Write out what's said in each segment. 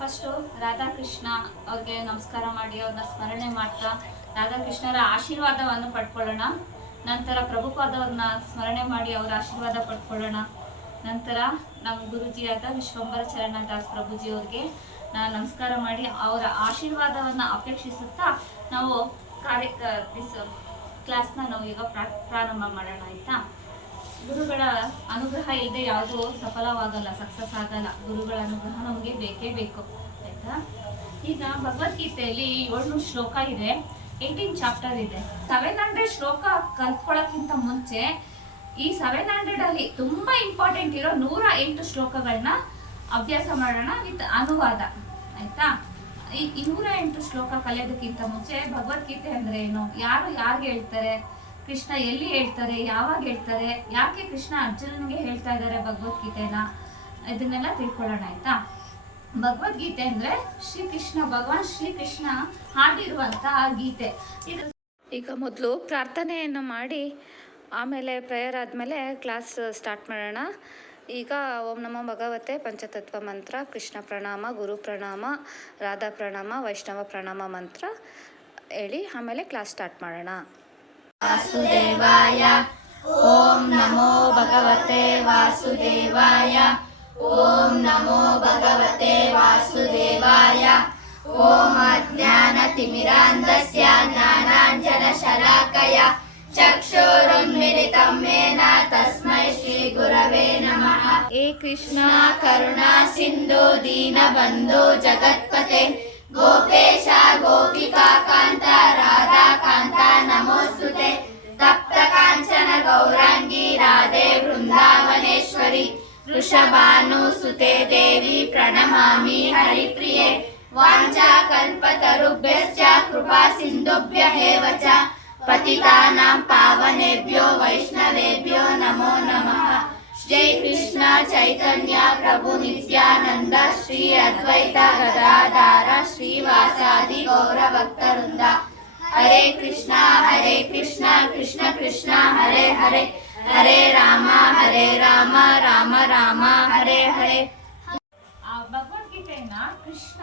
First Radhakrishna ಅವ್ರಿಗೆ ನಮಸ್ಕಾರ ಮಾಡಿ ಅವ್ರನ್ನ ಸ್ಮರಣೆ ಮಾಡ್ತಾ ರಾಧಾಕೃಷ್ಣರ ಆಶೀರ್ವಾದವನ್ನು ಪಡ್ಕೊಳ್ಳೋಣ. ನಂತರ ಪ್ರಭುಪಾದವ್ರನ್ನ ಸ್ಮರಣೆ ಮಾಡಿ ಅವರ ಆಶೀರ್ವಾದ ಪಡ್ಕೊಳ್ಳೋಣ. ನಂತರ ನಮ್ಮ ಗುರುಜಿಯಾದ ವಿಶ್ವಂಬರ ಚರಣದಾಸ್ ಪ್ರಭುಜಿ ಅವ್ರಿಗೆ ನಮಸ್ಕಾರ ಮಾಡಿ ಅವರ ಆಶೀರ್ವಾದವನ್ನು ಅಪೇಕ್ಷಿಸುತ್ತಾ ನಾವು ಕ್ಲಾಸ್ನ ನಾವು ಈಗ ಪ್ರಾರಂಭ ಮಾಡೋಣ. ಆಯಿತಾ? ಗುರುಗಳ ಅನುಗ್ರಹ ಇಲ್ಲದೆ ಯಾವುದೂ ಸಫಲವಾಗಲ್ಲ, ಸಕ್ಸಸ್ ಆಗಲ್ಲ. ಗುರುಗಳ ಅನುಗ್ರಹ ನಮಗೆ ಬೇಕೇ ಬೇಕು. ಆಯಿತಾ? ಈಗ ಭಗವದ್ಗೀತೆಯಲ್ಲಿ 700 ಶ್ಲೋಕ ಇದೆ, 18 ಚಾಪ್ಟರ್ ಇದೆ. 700 ಶ್ಲೋಕ ಕಲ್ತ್ಕೊಳ್ಳೋಕ್ಕಿಂತ ಮುಂಚೆ ಈ 700 ಅಲ್ಲಿ ತುಂಬಾ ಇಂಪಾರ್ಟೆಂಟ್ ಇರೋ 108 ಶ್ಲೋಕಗಳನ್ನ ಅಭ್ಯಾಸ ಮಾಡೋಣ ವಿತ್ ಅನುವಾದ. ಆಯ್ತಾ? ಈ 108 ಶ್ಲೋಕ ಕಲಿಯೋದಕ್ಕಿಂತ ಮುಂಚೆ ಭಗವದ್ಗೀತೆ ಅಂದ್ರೆ ಏನು, ಯಾರಿಗೆ ಹೇಳ್ತಾರೆ, ಕೃಷ್ಣ ಎಲ್ಲಿ ಹೇಳ್ತಾರೆ, ಯಾವಾಗ ಹೇಳ್ತಾರೆ, ಯಾಕೆ ಕೃಷ್ಣ ಅರ್ಜುನನ್ಗೆ ಹೇಳ್ತಾ ಇದ್ದಾರೆ ಭಗವದ್ಗೀತೆನ, ಇದನ್ನೆಲ್ಲ ತಿಳ್ಕೊಳ್ಳೋಣ. ಆಯ್ತಾ? ಭಗವದ್ಗೀತೆ ಅಂದ್ರೆ ಭಗವಾನ್ ಶ್ರೀಕೃಷ್ಣ ಹಾಡಿರುವಂತಹ ಗೀತೆ. ಈಗ ಮೊದಲು ಪ್ರಾರ್ಥನೆಯನ್ನು ಮಾಡಿ ಆಮೇಲೆ ಪ್ರೇಯರ್ ಆದಮೇಲೆ ಕ್ಲಾಸ್ ಸ್ಟಾರ್ಟ್ ಮಾಡೋಣ. ಈಗ ಓಂ ನಮೋ ಭಗವತೆ ಪಂಚತತ್ವ ಮಂತ್ರ, ಕೃಷ್ಣ ಪ್ರಣಾಮ, ಗುರು ಪ್ರಣಾಮ, ರಾಧಾ ಪ್ರಣಾಮ, ವೈಷ್ಣವ ಪ್ರಣಾಮ ಮಂತ್ರ ಹೇಳಿ ಆಮೇಲೆ ಕ್ಲಾಸ್ ಸ್ಟಾರ್ಟ್ ಮಾಡೋಣ. ವಾಸುದೇವಾಯ ಓಂ ನಮೋ ಭಗವತೆ ವಾಸುದೇವಾಯ ಓಂ ನಮೋ ಭಗವತೆ ವಾಸುದೇವಾಯ ಓಂ ಅಜ್ಞಾನತಿಮಿರಾಂಧಸ್ಯ ಜ್ಞಾನಾಂಜನಶಲಾಕಯ ಚಕ್ಷುರುನ್ಮಿಲಿತಂ ಯೇನ ತಸ್ಮೈ ಶ್ರೀ ಗುರವೇ ನಮಃ. ಹೇ ಕೃಷ್ಣ ಕರುಣಾ ಸಿಂಧು ದೀನಬಂಧು ಜಗತ್ಪತೆ ಗೋಪೇಶ ಗೋಪಿಕಾ ಕಾಂತ ರಾಧಾ ಕಾಂತ ನಮೋಸ್ತುತೆ. ತಪ್ತ ಕಾಂಚನ ಗೌರಾಂಗಿ ರಾಧೆ ವೃಂದಾವನೇಶ್ವರಿ ವೃಷಭಾನುಸುತೆ ದೇವಿ ಪ್ರಣಮಾಮಿ ಹರಿಪ್ರಿಯೆ. ವಾಂಚಾ ಕಲ್ಪತರುಭ್ಯಶ್ಚ ಕೃಪಾ ಸಿಂಧುಭ್ಯಃ ಏವ ಚ ಪತಿತಾನಾಂ ಪಾವನೇಭ್ಯೋ ವೈಷ್ಣವೇಭ್ಯೋ ನಮೋ ನಮಃ. ಜೈ ಕೃಷ್ಣ ಚೈತನ್ಯ ಪ್ರಭು ನಿತ್ಯಾನಂದ ಶ್ರೀ ಅದ್ವೈತ ಗದಾಧಾರ ಶ್ರೀವಾಸಾದಿ ಗೌರ ಭಕ್ತವೃಂದ. ಹರೇ ಕೃಷ್ಣ ಕೃಷ್ಣ ಕೃಷ್ಣ ಹರೇ ಹರೇ, ಹರೇ ರಾಮ ರಾಮ ರಾಮ ಹರೇ ಹರೇ. ಭಗವದ್ಗೀತೆಯನ್ನ ಕೃಷ್ಣ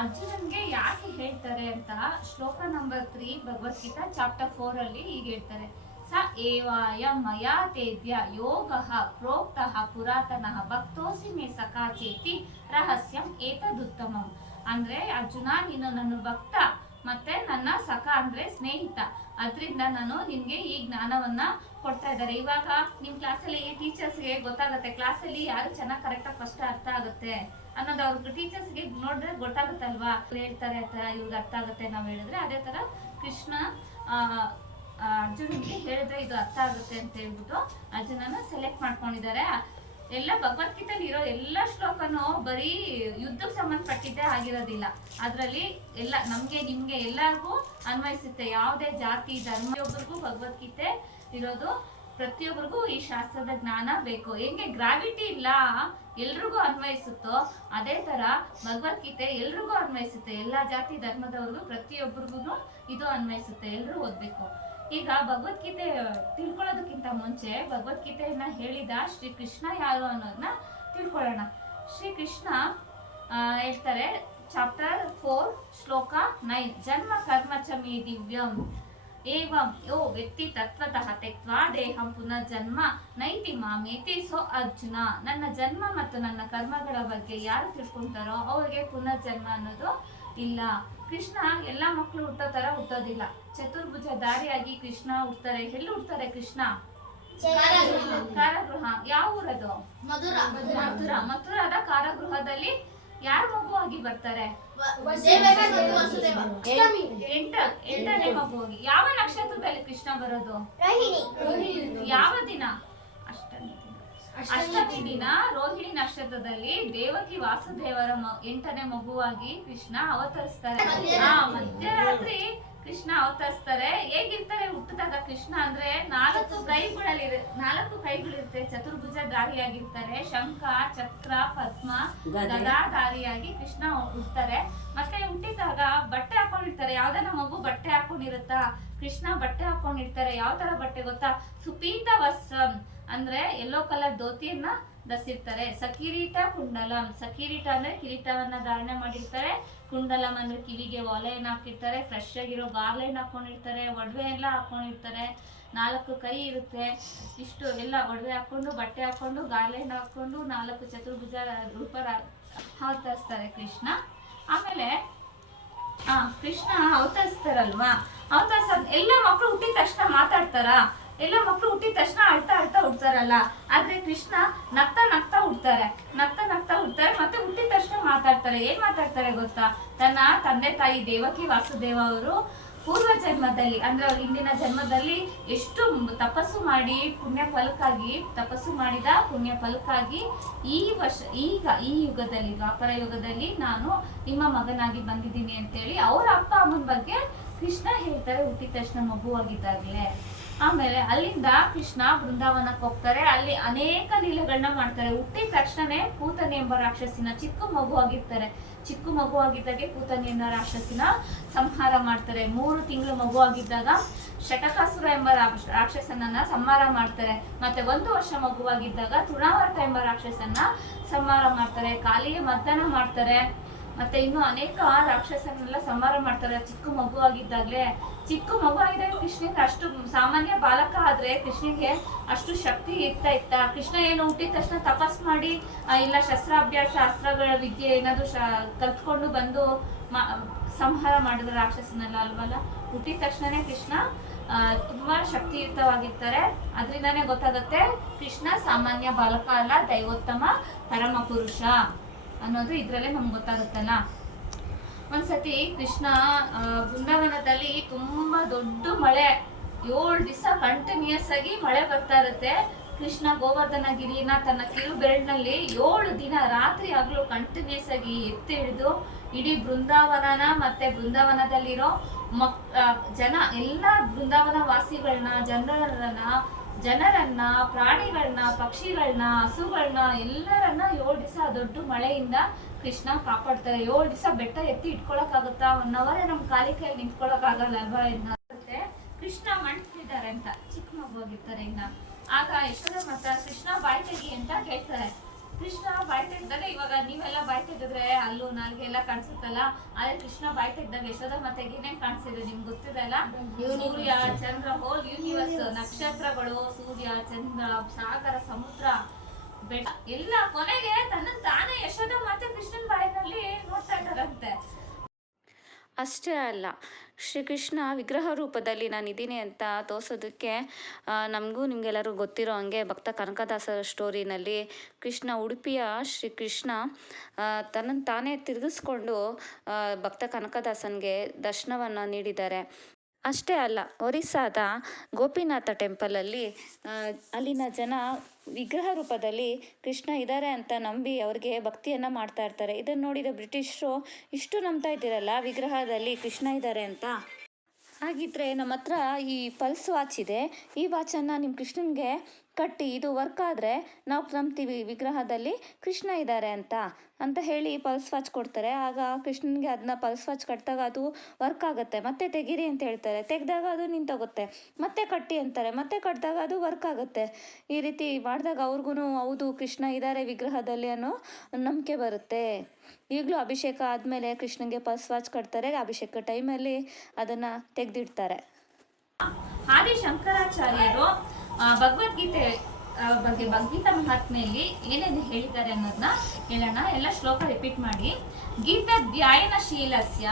ಅರ್ಜುನನ್ಗೆ ಯಾಕೆ ಹೇಳ್ತಾರೆ ಅಂತ ಶ್ಲೋಕ ನಂಬರ್ 3 ಭಗವದ್ಗೀತಾ ಚಾಪ್ಟರ್ 4 ಅಲ್ಲಿ ಹೀಗೆ ಹೇಳ್ತಾರೆ. ಸ ಏವಾಯ ಮಯಾ ತೇದ್ಯ ಯೋಗಃ ಪ್ರೋಕ್ತಃ ಪುರಾತನಃ ಭಕ್ತೋಸಿ ಮೇ ಸಖಾ ಚೇತಿ ರಹಸ್ಯಂ ಏತದುತ್ತಮಂ. ಅಂದ್ರೆ ಅರ್ಜುನ, ನೀನು ನನ್ನ ಭಕ್ತ ಮತ್ತೆ ನನ್ನ ಸಖ ಅಂದ್ರೆ ಸ್ನೇಹಿತ, ಅದರಿಂದ ನಾನು ನಿನ್ಗೆ ಈ ಜ್ಞಾನವನ್ನ ಕೊಡ್ತಾ ಇದ್ದಾರೆ. ಇವಾಗ ನಿಮ್ ಕ್ಲಾಸಲ್ಲಿ ಟೀಚರ್ಸ್ಗೆ ಗೊತ್ತಾಗುತ್ತೆ, ಕ್ಲಾಸಲ್ಲಿ ಯಾರು ಚೆನ್ನಾಗಿ ಕರೆಕ್ಟಾಗಿ ಫಸ್ಟ್ ಅರ್ಥ ಆಗುತ್ತೆ ಅನ್ನೋದು ಅವ್ರಿಗೆ ಟೀಚರ್ಸ್ಗೆ ನೋಡಿದ್ರೆ ಗೊತ್ತಾಗುತ್ತಲ್ವಾ, ಹೇಳ್ತಾರೆ ಆ ಥರ ಇವ್ರಿಗೆ ಅರ್ಥ ಆಗುತ್ತೆ ನಾವು ಹೇಳಿದ್ರೆ. ಅದೇ ಥರ ಕೃಷ್ಣ ಅರ್ಜುನಿಗೆ ಹೇಳಿದ್ರೆ ಇದು ಅರ್ಥ ಆಗುತ್ತೆ ಅಂತ ಹೇಳ್ಬಿಟ್ಟು ಅರ್ಜುನನ ಸೆಲೆಕ್ಟ್ ಮಾಡ್ಕೊಂಡಿದ್ದಾರೆ. ಎಲ್ಲ ಭಗವದ್ಗೀತೆಯಲ್ಲಿ ಇರೋ ಎಲ್ಲ ಶ್ಲೋಕನೂ ಬರೀ ಯುದ್ಧಕ್ಕೆ ಸಂಬಂಧಪಟ್ಟಿದ್ದೇ ಆಗಿರೋದಿಲ್ಲ. ಅದರಲ್ಲಿ ಎಲ್ಲ ನಮಗೆ ನಿಮಗೆ ಎಲ್ಲರಿಗೂ ಅನ್ವಯಿಸುತ್ತೆ. ಯಾವುದೇ ಜಾತಿ ಧರ್ಮ ಒಬ್ಬರಿಗೂ ಭಗವದ್ಗೀತೆ ಇರೋದು, ಪ್ರತಿಯೊಬ್ಬರಿಗೂ ಈ ಶಾಸ್ತ್ರದ ಜ್ಞಾನ ಬೇಕು. ಹೆಂಗೆ ಗ್ರಾವಿಟಿ ಇಲ್ಲ ಎಲ್ರಿಗೂ ಅನ್ವಯಿಸುತ್ತೋ ಅದೇ ತರ ಭಗವದ್ಗೀತೆ ಎಲ್ರಿಗೂ ಅನ್ವಯಿಸುತ್ತೆ. ಎಲ್ಲ ಜಾತಿ ಧರ್ಮದವ್ರಿಗೂ ಪ್ರತಿಯೊಬ್ಬರಿಗೂ ಇದು ಅನ್ವಯಿಸುತ್ತೆ, ಎಲ್ಲರೂ ಓದ್ಬೇಕು. ಈಗ ಭಗವದ್ಗೀತೆ ತಿಳ್ಕೊಳ್ಳೋದಕ್ಕಿಂತ ಮುಂಚೆ ಭಗವದ್ಗೀತೆಯನ್ನ ಹೇಳಿದ ಶ್ರೀ ಕೃಷ್ಣ ಯಾರು ಅನ್ನೋದನ್ನ ತಿಳ್ಕೊಳ್ಳೋಣ. ಶ್ರೀ ಕೃಷ್ಣ ಹೇಳ್ತಾರೆ ಚಾಪ್ಟರ್ 4 ಶ್ಲೋಕ 9, ಜನ್ಮ ಕರ್ಮ ಚ ಮೇ ದಿವ್ಯಂ ಏವಂ ಯೋ ವ್ಯಕ್ತಿ ತತ್ವತಃ ತ್ಯಕ್ವಾ ದೇಹಂ ಪುನರ್ಜನ್ಮ ನೈತಿ ಮಾಮೇತಿ. ಸೊ ಅರ್ಜುನ, ನನ್ನ ಜನ್ಮ ಮತ್ತು ನನ್ನ ಕರ್ಮಗಳ ಬಗ್ಗೆ ಯಾರು ತಿಳ್ಕೊಂತಾರೋ ಅವ್ರಿಗೆ ಪುನರ್ಜನ್ಮ ಅನ್ನೋದು ಇಲ್ಲ. ಕೃಷ್ಣ ಎಲ್ಲಾ ಮಕ್ಕಳು ಹುಟ್ಟೋ ತರ ಹುಟ್ಟೋದಿಲ್ಲ, ಚತುರ್ಭುಜ ದಾರಿಯಾಗಿ ಕೃಷ್ಣ ಹುಡ್ತಾರೆ. ಎಲ್ಲಿ ಹುಡ್ತಾರೆ ಕೃಷ್ಣ? ಕಾರಾಗೃಹ. ಯಾವ ಊರದು? ಮಥುರಾದ ಕಾರಾಗೃಹದಲ್ಲಿ ಯಾರ ಮಗುವಾಗಿ ಬರ್ತಾರೆ? ಎಂಟನೇ ಮಗುವಾಗಿ. ಯಾವ ನಕ್ಷತ್ರದಲ್ಲಿ ಕೃಷ್ಣ ಬರೋದು? ಯಾವ ದಿನ? ಅಷ್ಟಮಿ ದಿನ ರೋಹಿಣಿ ನಕ್ಷತ್ರದಲ್ಲಿ ದೇವಕಿ ವಾಸುದೇವರ 8ನೇ ಮಗುವಾಗಿ ಕೃಷ್ಣ ಅವತರಿಸ್ತಾರೆ. ಮಧ್ಯರಾತ್ರಿ ಕೃಷ್ಣ ಅವತರಿಸ್ತಾರೆ. ಹೇಗಿರ್ತಾರೆ ಹುಟ್ಟಿದಾಗ ಕೃಷ್ಣ ಅಂದ್ರೆ 4 ಕೈಗಳಿರುತ್ತೆ, ಚತುರ್ಭುಜ ಧಾರಿಯಾಗಿರ್ತಾರೆ. ಶಂಖ ಚಕ್ರ ಪದ್ಮ ಗದಾಧಾರಿಯಾಗಿ ಕೃಷ್ಣ ಹುಡ್ತಾರೆ. ಮತ್ತೆ ಹುಟ್ಟಿದಾಗ ಬಟ್ಟೆ ಹಾಕೊಂಡಿರ್ತಾರೆ. ಯಾವ್ದನ್ನ ಮಗು ಬಟ್ಟೆ ಹಾಕೊಂಡಿರುತ್ತಾ? ಕೃಷ್ಣ ಬಟ್ಟೆ ಹಾಕೊಂಡಿರ್ತಾರೆ. ಯಾವ ತರ ಬಟ್ಟೆ ಗೊತ್ತಾ? ಸುಪೀತ ವಸ್ತ್ರ ಅಂದ್ರೆ ಯೆಲ್ಲೋ ಕಲರ್ ಧೋತಿಯನ್ನ ಧರಿಸಿರ್ತಾರೆ. ಸಕಿರೀಟ ಕುಂಡಲಂ, ಸಕಿರೀಟ ಅಂದ್ರೆ ಕಿರೀಟವನ್ನ ಧಾರಣೆ ಮಾಡಿರ್ತಾರೆ. ಕುಂಡಲಂ ಅಂದ್ರೆ ಕಿವಿಗೆ ಓಲೆಯನ್ನ ಹಾಕಿರ್ತಾರೆ. ಫ್ರೆಶ್ ಆಗಿರೋ ಗಾರ್ಲೆಂಡ್ ಹಾಕೊಂಡಿರ್ತಾರೆ. ಒಡವೆ ಎಲ್ಲ ಹಾಕೊಂಡಿರ್ತಾರೆ. 4 ಕೈ ಇರುತ್ತೆ. ಇಷ್ಟು ಎಲ್ಲ ಒಡವೆ ಹಾಕೊಂಡು, ಬಟ್ಟೆ ಹಾಕೊಂಡು, ಗಾರ್ಲೆಂಡ್ ಹಾಕೊಂಡು, 4 ಚತುರ್ಭುಜ ರೂಪ ಅವತರಿಸ್ತಾರೆ ಕೃಷ್ಣ. ಆಮೇಲೆ ಕೃಷ್ಣ ಅವತರಿಸ್ತಾರಲ್ವಾ, ಎಲ್ಲ ಮಕ್ಕಳು ಹುಟ್ಟಿದ ತಕ್ಷಣ ಮಾತಾಡ್ತಾರ? ಎಲ್ಲ ಮಕ್ಕಳು ಹುಟ್ಟಿದ ತಕ್ಷಣ ಅಳ್ತಾ ಹುಡ್ತಾರಲ್ಲ. ಆದ್ರೆ ಕೃಷ್ಣ ನಗ್ತಾ ಹುಡ್ತಾರೆ. ಮತ್ತೆ ಹುಟ್ಟಿದ ತಕ್ಷಣ ಮಾತಾಡ್ತಾರೆ. ಏನ್ ಮಾತಾಡ್ತಾರೆ ಗೊತ್ತಾ? ತನ್ನ ತಂದೆ ತಾಯಿ ದೇವಕಿ ವಾಸುದೇವ ಅವರು ಪೂರ್ವ ಜನ್ಮದಲ್ಲಿ ಅಂದ್ರೆ ಅವ್ರ ಹಿಂದಿನ ಜನ್ಮದಲ್ಲಿ ಎಷ್ಟು ತಪಸ್ಸು ಮಾಡಿ ತಪಸ್ಸು ಮಾಡಿದ ಪುಣ್ಯ ಫಲಕ್ಕಾಗಿ ಈಗ ಈ ಯುಗದಲ್ಲಿ, ದ್ವಾಪರ ಯುಗದಲ್ಲಿ ನಾನು ನಿಮ್ಮ ಮಗನಾಗಿ ಬಂದಿದ್ದೀನಿ ಅಂತೇಳಿ ಅವ್ರ ಅಪ್ಪ ಅಮ್ಮನ ಬಗ್ಗೆ ಕೃಷ್ಣ ಹೇಳ್ತಾರೆ ಹುಟ್ಟಿದ ತಕ್ಷಣ ಮಗುವಾಗಿದ್ದಾಗಲೇ. ಆಮೇಲೆ ಅಲ್ಲಿಂದ ಕೃಷ್ಣ ಬೃಂದಾವನಕ್ಕೆ ಹೋಗ್ತಾರೆ. ಅಲ್ಲಿ ಅನೇಕ ಲೀಲೆಗಳನ್ನ ಮಾಡ್ತಾರೆ. ಹುಟ್ಟಿದ ತಕ್ಷಣನೇ ಪೂತನಿ ಎಂಬ ರಾಕ್ಷಸಿನ, ಚಿಕ್ಕ ಮಗು ಆಗಿದ್ದಾಗೆ ಪೂತನಿ ಎಂಬ ರಾಕ್ಷಸಿನ ಸಂಹಾರ ಮಾಡ್ತಾರೆ. 3 ತಿಂಗಳು ಮಗು ಆಗಿದ್ದಾಗ ಶಟಕಾಸುರ ಎಂಬ ರಾಕ್ಷಸನನ್ನ ಸಂಹಾರ ಮಾಡ್ತಾರೆ. ಮತ್ತೆ 1 ವರ್ಷ ಮಗುವಾಗಿದ್ದಾಗ ತೃಣಾವರ್ತ ಎಂಬ ರಾಕ್ಷಸನ್ನ ಸಂಹಾರ ಮಾಡ್ತಾರೆ. ಕಾಲಿಗೆ ಮರ್ದನ ಮಾಡ್ತಾರೆ. ಮತ್ತೆ ಇನ್ನು ಅನೇಕ ರಾಕ್ಷಸನ್ನೆಲ್ಲ ಸಂಹಾರ ಮಾಡ್ತಾರೆ ಚಿಕ್ಕ ಮಗು ಆಗಿದ್ದಾಗಲೇ. ಕೃಷ್ಣನಿಗೆ ಅಷ್ಟು ಸಾಮಾನ್ಯ ಬಾಲಕ ಆದ್ರೆ ಕೃಷ್ಣನಿಗೆ ಅಷ್ಟು ಶಕ್ತಿ ಇತ್ತ. ಕೃಷ್ಣ ಏನು ಹುಟ್ಟಿದ ತಕ್ಷಣ ತಪಸ್ ಮಾಡಿ ಇಲ್ಲ ಶಸ್ತ್ರಾಭ್ಯಾಸ ಅಸ್ತ್ರಗಳ ವಿದ್ಯೆ ಏನಾದ್ರು ಕಲ್ತ್ಕೊಂಡು ಬಂದು ಸಂಹಾರ ಮಾಡಿದ ರಾಕ್ಷಸನೆಲ್ಲ ಅಲ್ವಲ್ಲ. ಹುಟ್ಟಿದ ತಕ್ಷಣನೇ ಕೃಷ್ಣ ತುಂಬಾ ಶಕ್ತಿಯುತವಾಗಿರ್ತಾರೆ. ಅದರಿಂದಾನೇ ಗೊತ್ತಾಗುತ್ತೆ ಕೃಷ್ಣ ಸಾಮಾನ್ಯ ಬಾಲಕ ಅಲ್ಲ, ದೈವೋತ್ತಮ ಪರಮ ಪುರುಷ ಅನ್ನೋದು ಇದ್ರಲ್ಲೇ ನಮ್ಗೆ ಗೊತ್ತಾಗುತ್ತಲ್ಲ. ಒಂದ್ಸತಿ ಕೃಷ್ಣ ಬೃಂದಾವನದಲ್ಲಿ ತುಂಬಾ ದೊಡ್ಡ ಮಳೆ, 7 ದಿವಸ ಕಂಟಿನ್ಯೂಸ್ ಆಗಿ ಮಳೆ ಬರ್ತಾ ಇರುತ್ತೆ. ಕೃಷ್ಣ ಗೋವರ್ಧನ ಗಿರಿನ ತನ್ನ ಕಿರು ಬೆರಳಿನಲ್ಲಿ 7 ದಿನ ರಾತ್ರಿ ಹಗಲು ಕಂಟಿನ್ಯೂಸ್ ಆಗಿ ಎತ್ತಿ ಹಿಡಿದು ಇಡೀ ಬೃಂದಾವನನ ಮತ್ತೆ ಬೃಂದಾವನದಲ್ಲಿರೋ ಎಲ್ಲ ಬೃಂದಾವನ ವಾಸಿಗಳನ್ನ, ಜನರನ್ನ, ಪ್ರಾಣಿಗಳನ್ನ, ಪಕ್ಷಿಗಳನ್ನ, ಹಸುಗಳನ್ನ ಎಲ್ಲರನ್ನ 7 ದಿವಸ ದೊಡ್ಡ ಮಳೆಯಿಂದ ಕೃಷ್ಣ ಕಾಪಾಡ್ತಾರೆ. 7 ದಿವಸ ಬೆಟ್ಟ ಎತ್ತಿ ಇಟ್ಕೊಳಕ್ಕಾಗುತ್ತಾ? 1 ಅವರೇ ನಮ್ ಕಾಲಿ ಕೈಯಲ್ಲಿ ನಿಂತ್ಕೊಳಕ್ ಆಗಲ್ಲ ಅಲ್ವಾ? ಕೃಷ್ಣ ಮಣ್ತಿದ್ದಾರೆ ಅಂತ ಚಿಕ್ಕ ಮಗು ಆಗಿರ್ತಾರೆ. ಆಗ ಯಶೋಧ ಮಾತ ಕೃಷ್ಣ ಬಾಯಿ ತೆಗಿ ಅಂತ ಕೇಳ್ತಾರೆ. ಕೃಷ್ಣ ಬಾಯಿ ತೆಗ್ದಾಗ, ಇವಾಗ ನೀವೆಲ್ಲ ಬಾಯಿ ತೆಗೆದ್ರೆ ಅಲ್ಲೂ ನಾಲ್ಗೆ ಎಲ್ಲ ಕಾಣಿಸುತ್ತಲ್ಲ, ಆದ್ರೆ ಕೃಷ್ಣ ಬಾಯಿ ತೆಗ್ದಾಗ ಯಶೋಧ ಮಾತೆಗೆ ಏನೇನ್ ಕಾಣಿಸಿದೆ ನಿಮ್ಗೆ ಗೊತ್ತಿದೆಲ್ಲ? ಸೂರ್ಯ, ಚಂದ್ರ, ಹೋಲ್ ಯೂನಿವರ್ಸ್, ನಕ್ಷತ್ರಗಳು, ಸೂರ್ಯ, ಚಂದ್ರ, ಸಾಗರ, ಸಮುದ್ರ, ಬೆಟ್ಟ ಎಲ್ಲ ಕೊನೆಗೆ ತಾನೇ ಯಶೋಧ ಮಾತೆ ಕೃಷ್ಣನ್ ಬಾಯಿನಲ್ಲಿ ನೋಡ್ತಾ ಇದ್ದಾರಂತೆ. ಅಷ್ಟೇ ಅಲ್ಲ, ಶ್ರೀಕೃಷ್ಣ ವಿಗ್ರಹ ರೂಪದಲ್ಲಿ ನಾನಿದ್ದೀನಿ ಅಂತ ತೋರಿಸೋದಕ್ಕೆ ನಮಗೂ ನಿಮಗೆಲ್ಲರೂ ಗೊತ್ತಿರೋ ಹಂಗೆ ಭಕ್ತ ಕನಕದಾಸರ ಸ್ಟೋರಿನಲ್ಲಿ ಕೃಷ್ಣ ಉಡುಪಿಯ ಶ್ರೀಕೃಷ್ಣ ತನ್ನನ್ನು ತಾನೇ ತಿರುಗಿಸ್ಕೊಂಡು ಭಕ್ತ ಕನಕದಾಸನಿಗೆ ದರ್ಶನವನ್ನು ನೀಡಿದ್ದಾರೆ. ಅಷ್ಟೇ ಅಲ್ಲ, ಒರಿಸ್ಸಾದ ಗೋಪಿನಾಥ ಟೆಂಪಲಲ್ಲಿ ಅಲ್ಲಿನ ಜನ ವಿಗ್ರಹ ರೂಪದಲ್ಲಿ ಕೃಷ್ಣ ಇದ್ದಾರೆ ಅಂತ ನಂಬಿ ಅವ್ರಿಗೆ ಭಕ್ತಿಯನ್ನು ಮಾಡ್ತಾ ಇರ್ತಾರೆ. ಇದನ್ನು ನೋಡಿದ ಬ್ರಿಟಿಷರು, ಇಷ್ಟು ನಂಬ್ತಾ ಇದ್ದೀರಲ್ಲ ವಿಗ್ರಹದಲ್ಲಿ ಕೃಷ್ಣ ಇದ್ದಾರೆ ಅಂತ, ಹಾಗಿದ್ರೆ ನಮ್ಮ ಹತ್ರ ಈ ಪಲ್ಸ್ ವಾಚ್ ಇದೆ, ಈ ವಾಚನ್ನು ನಿಮ್ಮ ಕೃಷ್ಣನಿಗೆ ಕಟ್ಟಿ ಇದು ವರ್ಕ್ ಆದರೆ ನಾವು ನಂಬ್ತೀವಿ ವಿಗ್ರಹದಲ್ಲಿ ಕೃಷ್ಣ ಇದ್ದಾರೆ ಅಂತ ಹೇಳಿ ಪಲ್ಸ್ ವಾಚ್ ಕೊಡ್ತಾರೆ. ಆಗ ಕೃಷ್ಣನಿಗೆ ಅದನ್ನ ಪಲ್ಸ್ ವಾಚ್ ಕಟ್ಟಿದಾಗ ಅದು ವರ್ಕ್ ಆಗುತ್ತೆ. ಮತ್ತೆ ತೆಗೀರಿ ಅಂತ ಹೇಳ್ತಾರೆ, ತೆಗೆದಾಗ ಅದು ನಿಂತೋಗುತ್ತೆ. ಮತ್ತೆ ಕಟ್ಟಿ ಅಂತಾರೆ, ಮತ್ತೆ ಕಟ್ಟಿದಾಗ ಅದು ವರ್ಕ್ ಆಗುತ್ತೆ. ಈ ರೀತಿ ಮಾಡಿದಾಗ ಅವ್ರಿಗೂ ಹೌದು ಕೃಷ್ಣ ಇದ್ದಾರೆ ವಿಗ್ರಹದಲ್ಲಿ ಅನ್ನೋ ನಂಬಿಕೆ ಬರುತ್ತೆ. ಈಗಲೂ ಅಭಿಷೇಕ ಆದಮೇಲೆ ಕೃಷ್ಣನಿಗೆ ಪಲ್ಸ್ ವಾಚ್ ಕಟ್ತಾರೆ, ಅಭಿಷೇಕ ಟೈಮಲ್ಲಿ ಅದನ್ನು ತೆಗೆದಿಡ್ತಾರೆ. ಆದಿ ಶಂಕರಾಚಾರ್ಯರು ಭಗವದ್ಗೀತೆ ಬಗ್ಗೆ, ಭಗವದ್ಗೀತಾ ಮಹಾತ್ಮೆಯಲ್ಲಿ ಏನೇನು ಹೇಳಿದ್ದಾರೆ ಅನ್ನೋದನ್ನ ಹೇಳೋಣ. ಎಲ್ಲ ಶ್ಲೋಕ ರಿಪೀಟ್ ಮಾಡಿ. ಗೀತಧ್ಯಾಯನಶೀಲಸ್ಯ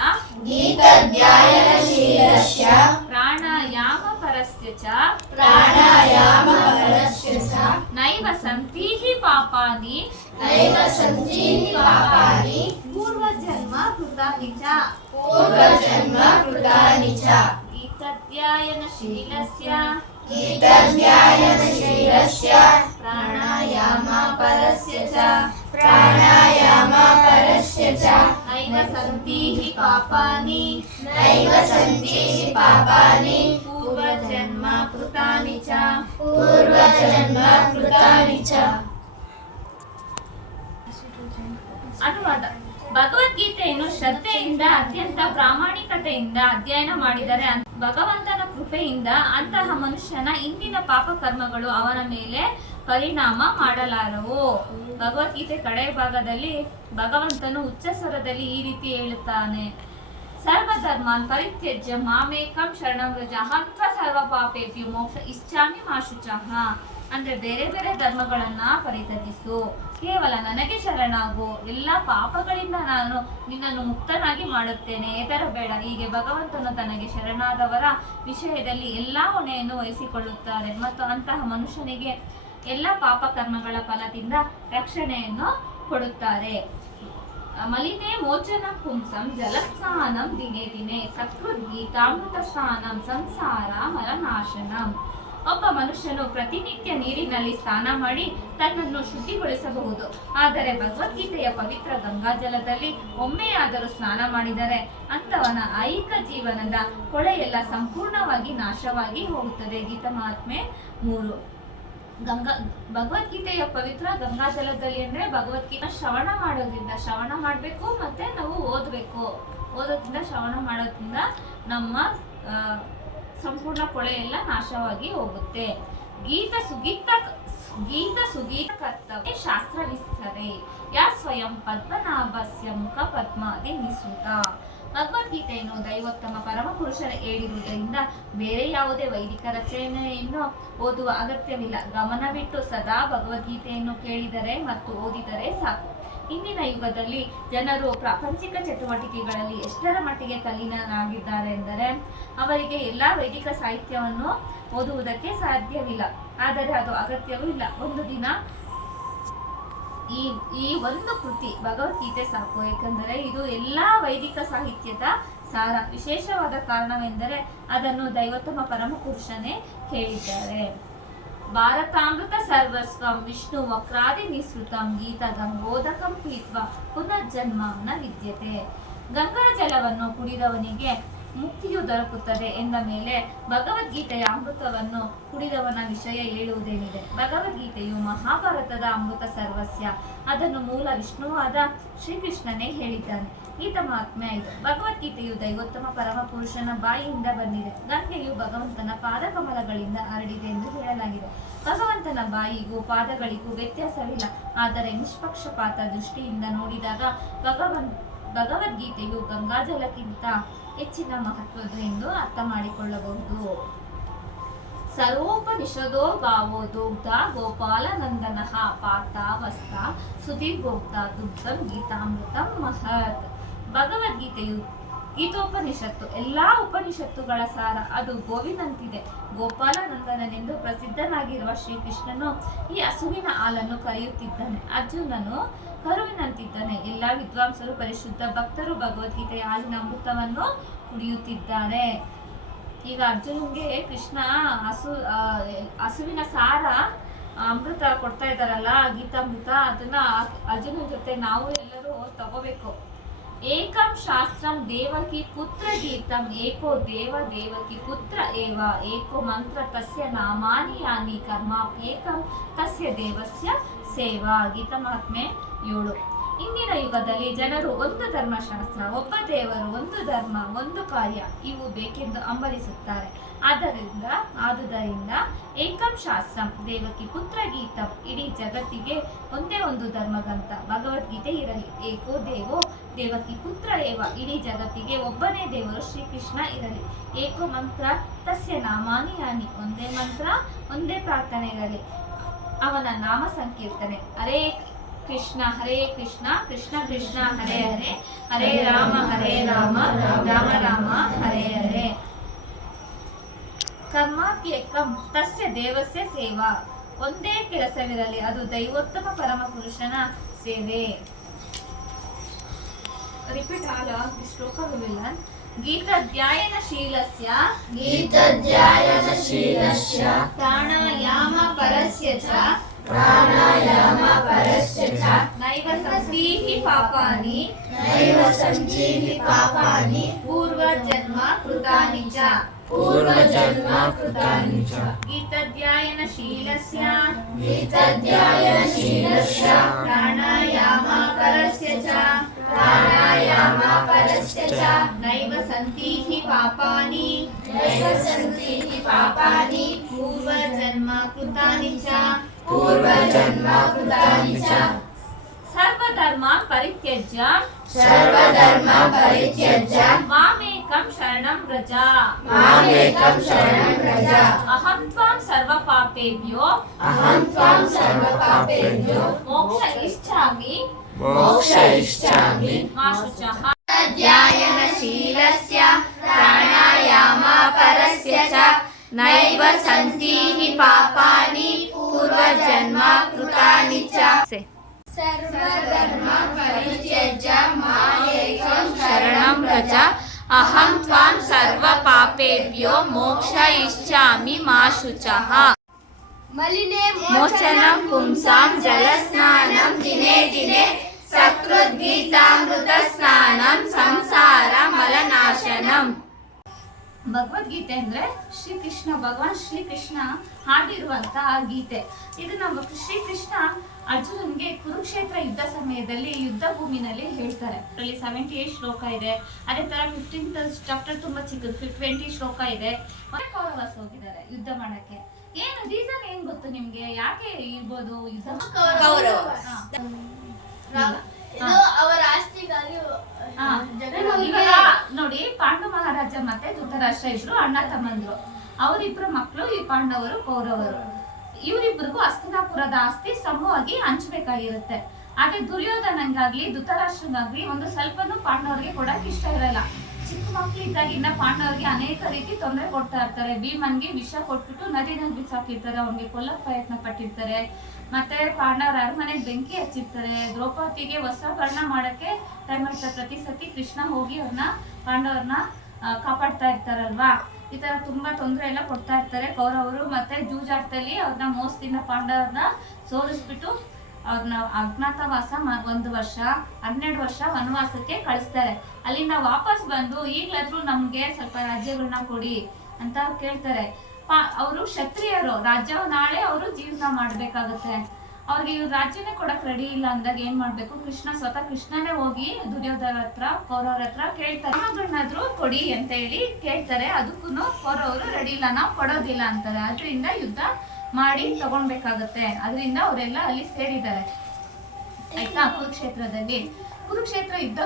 ಪ್ರಾಣಾಯಾಮ ಪರಸ್ಯ ಚ ನೈವ ಸಂತೀಹಿ ಪಾಪಾನಿ ಪೂರ್ವಜನ್ಮ ಕೃತಾನಿ ಚ ಗೀತಧ್ಯಾಯನಶೀಲಸ್ಯ ಪ್ರಾಣಾಯಾಮ ಪರಸ್ಯ ಚ ನೈವ ಸಂತೀಹಿ ಪಾಪಾನಿ ಪೂರ್ವಜನ್ಮ ಕೃತಾನಿ ಚ. ಅನುವಾದ. ಭಗವದ್ಗೀತೆಯನ್ನು ಶ್ರದ್ಧೆಯಿಂದ ಅತ್ಯಂತ ಪ್ರಾಮಾಣಿಕತೆಯಿಂದ ಅಧ್ಯಯನ ಮಾಡಿದರೆ ಭಗವಂತನ ಕೃಪೆಯಿಂದ ಅಂತಹ ಮನುಷ್ಯನ ಇಂದಿನ ಪಾಪ ಕರ್ಮಗಳು ಅವನ ಮೇಲೆ ಪರಿಣಾಮ ಮಾಡಲಾರವು. ಭಗವದ್ಗೀತೆ ಕಡೆ ಭಾಗದಲ್ಲಿ ಭಗವಂತನು ಉಚ್ಚ ಸ್ವರದಲ್ಲಿ ಈ ರೀತಿ ಹೇಳುತ್ತಾನೆ, ಸರ್ವಧರ್ಮಾನ್ ಪರಿತ್ಯಜ್ಯ ಮಾಮೇಕಂ ಶರಣಂ ವ್ರಜ ಅಹಂ ತ್ವ ಸರ್ವ ಪಾಪೇಭ್ಯೋ ಮೋಕ್ಷ ಇಚ್ಛಾಮಿ ಮಾ ಶುಚಃ. ಅಂದ್ರೆ ಬೇರೆ ಬೇರೆ ಧರ್ಮಗಳನ್ನ ಪರಿತ್ಯಜಿಸು, ಕೇವಲ ನನಗೆ ಶರಣಾಗು, ಎಲ್ಲ ಪಾಪಗಳಿಂದ ನಾನು ನಿನ್ನನ್ನು ಮುಕ್ತನಾಗಿ ಮಾಡುತ್ತೇನೆ, ಹೆದರಬೇಡ. ಹೀಗೆ ಭಗವಂತನು ತನಗೆ ಶರಣಾದವರ ವಿಷಯದಲ್ಲಿ ಎಲ್ಲಾ ಹೊಣೆಯನ್ನು ವಹಿಸಿಕೊಳ್ಳುತ್ತಾರೆ ಮತ್ತು ಅಂತಹ ಮನುಷ್ಯನಿಗೆ ಎಲ್ಲ ಪಾಪ ಕರ್ಮಗಳ ಫಲದಿಂದ ರಕ್ಷಣೆಯನ್ನು ಕೊಡುತ್ತಾರೆ. ಮಲಿನೇ ಮೋಚನ ಪುಂಸಂ ಜಲಸ್ನಾನಂ ದಿನೇ ದಿನೇ ಸಕೃದ್ಗೀತಾಮೃತ ಸ್ನಾನಂ ಸಂಸಾರ ಮಲನಾಶನಂ. ಒಬ್ಬ ಮನುಷ್ಯನು ಪ್ರತಿನಿತ್ಯ ನೀರಿನಲ್ಲಿ ಸ್ನಾನ ಮಾಡಿ ತನ್ನನ್ನು ಶುದ್ಧಿಗೊಳಿಸಬಹುದು. ಆದರೆ ಭಗವದ್ಗೀತೆಯ ಪವಿತ್ರ ಗಂಗಾಜಲದಲ್ಲಿ ಒಮ್ಮೆಯಾದರೂ ಸ್ನಾನ ಮಾಡಿದರೆ ಅಂತವನ ಐಹಿಕ ಜೀವನದ ಕೊಳೆಯೆಲ್ಲ ಸಂಪೂರ್ಣವಾಗಿ ನಾಶವಾಗಿ ಹೋಗುತ್ತದೆ. ಗೀತಾ ಮಹಾತ್ಮೆ 3. ಭಗವದ್ಗೀತೆಯ ಪವಿತ್ರ ಗಂಗಾಜಲದಲ್ಲಿ ಅಂದ್ರೆ ಭಗವದ್ಗೀತೆ ಶ್ರವಣ ಮಾಡೋದ್ರಿಂದ, ಶ್ರವಣ ಮಾಡಬೇಕು ಮತ್ತೆ ನಾವು ಓದೋದ್ರಿಂದ ಶ್ರವಣ ಮಾಡೋದ್ರಿಂದ ನಮ್ಮ ಸಂಪೂರ್ಣ ಕೊಳೆ ಎಲ್ಲ ನಾಶವಾಗಿ ಹೋಗುತ್ತೆ. ಗೀತ ಸುಗೀತ ಕರ್ತವ್ಯ ಶಾಸ್ತ್ರ ವಿಸ್ತರೆ ಯಾ ಸ್ವಯಂ ಪದ್ಮನಾಭಸ್ಯ ಮುಖ ಪದ್ಮಾದಿ ನಿಸೃತ. ಭಗವದ್ಗೀತೆಯನ್ನು ದೈವೋತ್ತಮ ಪರಮಪುರುಷರ ಹೇಳಿರುವುದರಿಂದ ಬೇರೆ ಯಾವುದೇ ವೈದಿಕ ರಚನೆಯನ್ನು ಓದುವ ಅಗತ್ಯವಿಲ್ಲ. ಗಮನವಿಟ್ಟು ಸದಾ ಭಗವದ್ಗೀತೆಯನ್ನು ಕೇಳಿದರೆ ಮತ್ತು ಓದಿದರೆ ಸಾಕು. ಇಂದಿನ ಯುಗದಲ್ಲಿ ಜನರು ಪ್ರಾಪಂಚಿಕ ಚಟುವಟಿಕೆಗಳಲ್ಲಿ ಎಷ್ಟರ ಮಟ್ಟಿಗೆ ತಲ್ಲೀನರಾಗಿದ್ದಾರೆ ಎಂದರೆ ಅವರಿಗೆ ಎಲ್ಲ ವೈದಿಕ ಸಾಹಿತ್ಯವನ್ನು ಓದುವುದಕ್ಕೆ ಸಾಧ್ಯವಿಲ್ಲ. ಆದರೆ ಅದು ಅಗತ್ಯವೂ ಇಲ್ಲ. ಒಂದು ದಿನ ಈ ಒಂದು ಕೃತಿ ಭಗವದ್ಗೀತೆ ಸಾಕು. ಏಕೆಂದರೆ ಇದು ಎಲ್ಲಾ ವೈದಿಕ ಸಾಹಿತ್ಯದ ಸಾರ. ವಿಶೇಷವಾದ ಕಾರಣವೆಂದರೆ ಅದನ್ನು ದೈವೋತ್ತಮ ಪರಮಪುರುಷನೇ ಹೇಳಿದ್ದಾರೆ. ಭಾರತಾಮೃತ ಸರ್ವಸ್ವಂ ವಿಷ್ಣು ವಕ್ರಾದಿ ನಿಸೃತಂ ಗೀತ ಗಂಗೋದಕಂ ಪೀತ್ವ ಪುನರ್ಜನ್ಮ ನ ವಿದ್ಯತೆ. ಗಂಗಾ ಜಲವನ್ನು ಕುಡಿದವನಿಗೆ ಮುಕ್ತಿಯು ದೊರಕುತ್ತದೆ ಎಂದ ಮೇಲೆ ಭಗವದ್ಗೀತೆಯ ಅಮೃತವನ್ನು ಕುಡಿದವನ ವಿಷಯ ಹೇಳುವುದೇನಿದೆ. ಭಗವದ್ಗೀತೆಯು ಮಹಾಭಾರತದ ಅಮೃತ ಸರ್ವಸ್ಯ. ಅದನ್ನು ಮೂಲ ವಿಷ್ಣುವಾದ ಶ್ರೀಕೃಷ್ಣನೇ ಹೇಳಿದ್ದಾನೆ. ಗೀತಾ ಮಹಾತ್ಮೆ 5. ಭಗವದ್ಗೀತೆಯು ದೈವೋತ್ತಮ ಪರಮಪುರುಷನ ಬಾಯಿಯಿಂದ ಬಂದಿದೆ. ಗಂಗೆಯು ಭಗವಂತನ ಪಾದಕಮಲಗಳಿಂದ ಹರಡಿದೆ ಎಂದು ಹೇಳಲಾಗಿದೆ. ಭಗವಂತನ ಬಾಯಿಗೂ ಪಾದಗಳಿಗೂ ವ್ಯತ್ಯಾಸವಿಲ್ಲ. ಆದರೆ ನಿಷ್ಪಕ್ಷಪಾತ ದೃಷ್ಟಿಯಿಂದ ನೋಡಿದಾಗ ಭಗವದ್ಗೀತೆಯು ಗಂಗಾಜಲಕ್ಕಿಂತ ಹೆಚ್ಚಿನ ಮಹತ್ವದ್ದು ಎಂದು ಅರ್ಥ ಮಾಡಿಕೊಳ್ಳಬಹುದು. ಸರ್ವೋಪನಿಷದೋ ಗಾವೋ ದುಗ್ಧ ಗೋಪಾಲನಂದನಃ ಪಾರ್ಥಾವಸ್ಥ ಸುಧೀರ್ಭೋಕ್ತ ದುಗ್ಧಂ ಗೀತಾಮೃತಂ ಮಹತ್. ಭಗವದ್ಗೀತೆಯು ಗೀತೋಪನಿಷತ್ತು ಎಲ್ಲಾ ಉಪನಿಷತ್ತುಗಳ ಸಾರ. ಅದು ಗೋವಿನಂತಿದೆ. ಗೋಪಾಲನಂದನನೆಂದು ಪ್ರಸಿದ್ಧನಾಗಿರುವ ಶ್ರೀಕೃಷ್ಣನು ಈ ಹಸುವಿನ ಹಾಲನ್ನು ಕರೆಯುತ್ತಿದ್ದಾನೆ. ಅರ್ಜುನನು ಕರುವಿನಂತಿದ್ದಾನೆ. ಎಲ್ಲ ವಿದ್ವಾಂಸರು ಪರಿಶುದ್ಧ ಭಕ್ತರು ಭಗವದ್ಗೀತೆಯ ಹಾಲಿನ ಅಮೃತವನ್ನು ಕುಡಿಯುತ್ತಿದ್ದಾರೆ. ಈಗ ಅರ್ಜುನನ್ಗೆ ಕೃಷ್ಣ ಹಸುವಿನ ಸಾರ ಅಮೃತ ಕೊಡ್ತಾ ಇದ್ದಾರಲ್ಲ, ಗೀತಾಮೃತ, ಅದನ್ನ ಅರ್ಜುನನ ಜೊತೆ ನಾವು ಎಲ್ಲರೂ ತಗೋಬೇಕು. ಏಕಂ ಶಾಸ್ತ್ರಂ ದೇವಕಿ ಪುತ್ರ ಗೀತಂ ಏಕೋ ದೇವ ದೇವಕಿ ಪುತ್ರ ಏವ ಏಕೋ ಮಂತ್ರ ತಸ್ಯ ನಾಮಾನಿ ಯಾನಿ ಕರ್ಮಾಪ್ಯೇಕಂ ತಸ್ಯ ದೇವಸ್ಯ ಸೇವಾ. ಗೀತಾ ಮಹಾತ್ಮೆ 7. ಇಂದಿನ ಯುಗದಲ್ಲಿ ಜನರು ಒಂದು ಧರ್ಮಶಾಸ್ತ್ರ, ಒಬ್ಬ ದೇವರು, ಒಂದು ಧರ್ಮ, ಒಂದು ಕಾರ್ಯ ಇವು ಬೇಕೆಂದು ಹಂಬಲಿಸುತ್ತಾರೆ. ಆದುದರಿಂದ ಏಕಂ ಶಾಸ್ತ್ರಂ ದೇವಕಿ ಪುತ್ರ ಗೀತಂ, ಇಡೀ ಜಗತ್ತಿಗೆ ಒಂದೇ ಒಂದು ಧರ್ಮಗಂತ ಭಗವದ್ಗೀತೆ ಇರಲಿ. ಏಕೋ ದೇವೋ ದೇವಕಿ ಪುತ್ರ ಏವ, ಇಡೀ ಜಗತ್ತಿಗೆ ಒಬ್ಬನೇ ದೇವರು ಶ್ರೀಕೃಷ್ಣ ಇರಲಿ. ಏಕೋ ಮಂತ್ರ ತಸ್ಯ ನಾಮಾನಿ ಯಾನಿ, ಒಂದೇ ಮಂತ್ರ ಒಂದೇ ಪ್ರಾರ್ಥನೆ ಇರಲಿ. ಅವನ ನಾಮ ಸಂಕೀರ್ತನೆ ಹರೇ ಕೃಷ್ಣ ಕೃಷ್ಣ ಕೃಷ್ಣ ಹರೇ ಹರೇ, ಹರೇ ರಾಮ ರಾಮ ರಾಮ ಹರೇ ಹರೇ. ಕರ್ಮಾಪ್ಯೇಕಂ ತಸ್ಯ ದೇವಸ್ಯ ಸೇವಾ, ಒಂದೇ ಕೆಲಸವಿರಲಿ, ಅದು ದೈವೋತ್ತಮ ಪರಮಪುರುಷನ ಸೇವೆ. ರಿಪೀಟ್ ಆಲ್ ದಿ ಶ್ಲೋಕ ವಿ ವಿಲ್ ಲರ್ನ್. ಗೀತಾಧ್ಯಾಯನಶೀಲಸ್ಯ ಪ್ರಾಣಾಯಾಮ ಪರಸ್ಯ ಚ ನೈವ ಸಂಚೀಹಿ ಪಾಪಾನಿ ಪೂರ್ವ ಜನ್ಮ ಕೃತಾನಿ ಚ. पूर्वजन्म कृतानि च गीतध्यायनशीलस्य प्राणायामापरस्य च नैव सन्ति हि पापानि पूर्वजन्म कृतानि च सर्वधर्म परित्यज्य मामेकं शरणं व्रज अहं त्वां सर्वपापेभ्यो मोक्ष इच्छामि मा शुचः ध्यायनशीलस्य प्राणायामापरस्य च नैव सन्ति हि पापानि पूर्वजन्म कृतानि च सर्वधर्म परित्यज्य मामेकं शरणं व्रज अहं त्वां सर्वपापेभ्यो मोक्ष इच्छामि मा शुचः मलिने मोचनं पुंसां जलस्नानं दिने दिने सकृद्गीतामृतस्नानं संसार मलनाशनम् ಭಗವದ್ಗೀತೆ ಅಂದ್ರೆ ಶ್ರೀಕೃಷ್ಣ ಭಗವಾನ್ ಶ್ರೀಕೃಷ್ಣ ಹಾಡಿರುವಂತಹ ಗೀತೆ. ಇದು ನಮ್ಮ ಶ್ರೀಕೃಷ್ಣ ಅರ್ಜುನನ್ಗೆ ಕುರುಕ್ಷೇತ್ರ ಯುದ್ಧ ಸಮಯದಲ್ಲಿ ಯುದ್ಧ ಭೂಮಿನಲ್ಲಿ ಹೇಳ್ತಾರೆ. ಅದರಲ್ಲಿ 78 ಶ್ಲೋಕ ಇದೆ. ಅದೇ ತರ 15th ಚಾಪ್ಟರ್ ತುಂಬಾ ಚಿಕ್ಕದು, 20 ಶ್ಲೋಕ ಇದೆ. ಮತ್ತೆ ಕೌರವಸ್ ಹೋಗಿದ್ದಾರೆ ಯುದ್ಧ ಮಾಡಕ್ಕೆ. ಏನು ರೀಸನ್ ಏನ್ ಗೊತ್ತು ನಿಮ್ಗೆ? ಯಾಕೆ ಇರ್ಬೋದು ಯುದ್ಧ? ಅವರ ಆಸ್ತಿಗಾಗಿ ಇವಾಗ ನೋಡಿ, ಪಾಂಡು ಮಹಾರಾಜ ಮತ್ತೆ ಧೃತರಾಷ್ಟ್ರ ಇಬ್ರು ಅಣ್ಣ ತಮ್ಮಂದ್ರು. ಅವರಿಬ್ರು ಮಕ್ಕಳು ಈ ಪಾಂಡವರು ಕೌರವರು. ಇವರಿಬ್ರಿಗೂ ಹಸ್ತಿನಾಪುರದ ಆಸ್ತಿ ಸಮವಾಗಿ ಹಂಚ್ಬೇಕಾಗಿರುತ್ತೆ. ಆದ್ರೆ ದುರ್ಯೋಧನಂಗಾಗ್ಲಿ ಧೃತರಾಷ್ಟ್ರನಾಗ್ಲಿ ಒಂದು ಸ್ವಲ್ಪನೂ ಪಾಂಡವರಿಗೆ ಕೊಡಕ್ ಇಷ್ಟ ಇರಲ್ಲ. ಚಿಕ್ಕ ಮಕ್ಳು ಇದ್ದಾಗಿಂದ ಪಾಂಡವರಿಗೆ ಅನೇಕ ರೀತಿ ತೊಂದರೆ ಕೊಡ್ತಾ ಇರ್ತಾರೆ. ಭೀಮನ್ಗೆ ವಿಷ ಕೊಟ್ಬಿಟ್ಟು ನದಿನಲ್ಲಿ ಬಿಸಾಕಿರ್ತಾರೆ, ಅವ್ನಿಗೆ ಕೊಲ್ಲಕ್ ಪ್ರಯತ್ನ ಪಟ್ಟಿರ್ತಾರೆ. ಮತ್ತೆ ಪಾಂಡವರ ಅರಮನೆಗೆ ಬೆಂಕಿ ಹಚ್ಚಿರ್ತಾರೆ. ದ್ರೌಪದಿಗೆ ವಸ್ತ್ರಾಭರಣ ಮಾಡಕ್ಕೆ ಟ್ರೈ ಮಾಡ್ತಾರೆ. ಪ್ರತಿ ಸತಿ ಕೃಷ್ಣ ಹೋಗಿ ಪಾಂಡವರನ್ನ ಕಾಪಾಡ್ತಾ ಇರ್ತಾರಲ್ವಾ. ಈ ತರ ತುಂಬಾ ತೊಂದರೆ ಎಲ್ಲ ಕೊಡ್ತಾ ಇರ್ತಾರೆ ಕೌರವರು. ಮತ್ತೆ ಜೂಜಾಟದಲ್ಲಿ ಅವ್ರನ್ನ ಮೋಸದಿಂದ ಪಾಂಡವರನ್ನ ಸೋಲಿಸ್ಬಿಟ್ಟು ಅವ್ರನ್ನ ಅಜ್ಞಾತವಾಸ 1 ವರ್ಷ 12 ವರ್ಷ ವನವಾಸಕ್ಕೆ ಕಳಿಸ್ತಾರೆ. ಅಲ್ಲಿಂದ ವಾಪಸ್ ಬಂದು ಈಗ್ಲಾದ್ರೂ ನಮ್ಗೆ ಸ್ವಲ್ಪ ರಾಜ್ಯಗಳನ್ನ ಕೊಡಿ ಅಂತ ಕೇಳ್ತಾರೆ. ಅವರು ಕ್ಷತ್ರಿಯರು, ರಾಜ್ಯ ನಾಳೆ ಅವರು ಜೀವನ ಮಾಡ್ಬೇಕಾಗತ್ತೆ. ಅವ್ರಿಗೆ ಇವ್ರ ರಾಜ್ಯನೇ ಕೊಡಕ್ ರೆಡಿ ಇಲ್ಲ ಅಂದಾಗ ಏನ್ ಮಾಡ್ಬೇಕು? ಸ್ವತಃ ಕೃಷ್ಣನೇ ಹೋಗಿ ದುರ್ಯೋಧನ ಹತ್ರ ಕೌರವ್ರ ಹತ್ರ ಕೇಳ್ತಾರೆ, ಮಗಳನ್ನಾದ್ರೂ ಕೊಡಿ ಅಂತ ಹೇಳಿ ಕೇಳ್ತಾರೆ. ಅದಕ್ಕೂ ಕೌರವರು ರೆಡಿ ಇಲ್ಲ, ನಾವು ಕೊಡೋದಿಲ್ಲ ಅಂತಾರೆ. ಅದರಿಂದ ಯುದ್ಧ ಮಾಡಿ ತಗೊಳ್ಬೇಕಾಗತ್ತೆ. ಅದರಿಂದ ಅವರೆಲ್ಲ ಅಲ್ಲಿ ಸೇರಿದ್ದಾರೆ ಆಯ್ತಾ. ಕುರುಕ್ಷೇತ್ರ ಯುದ್ಧ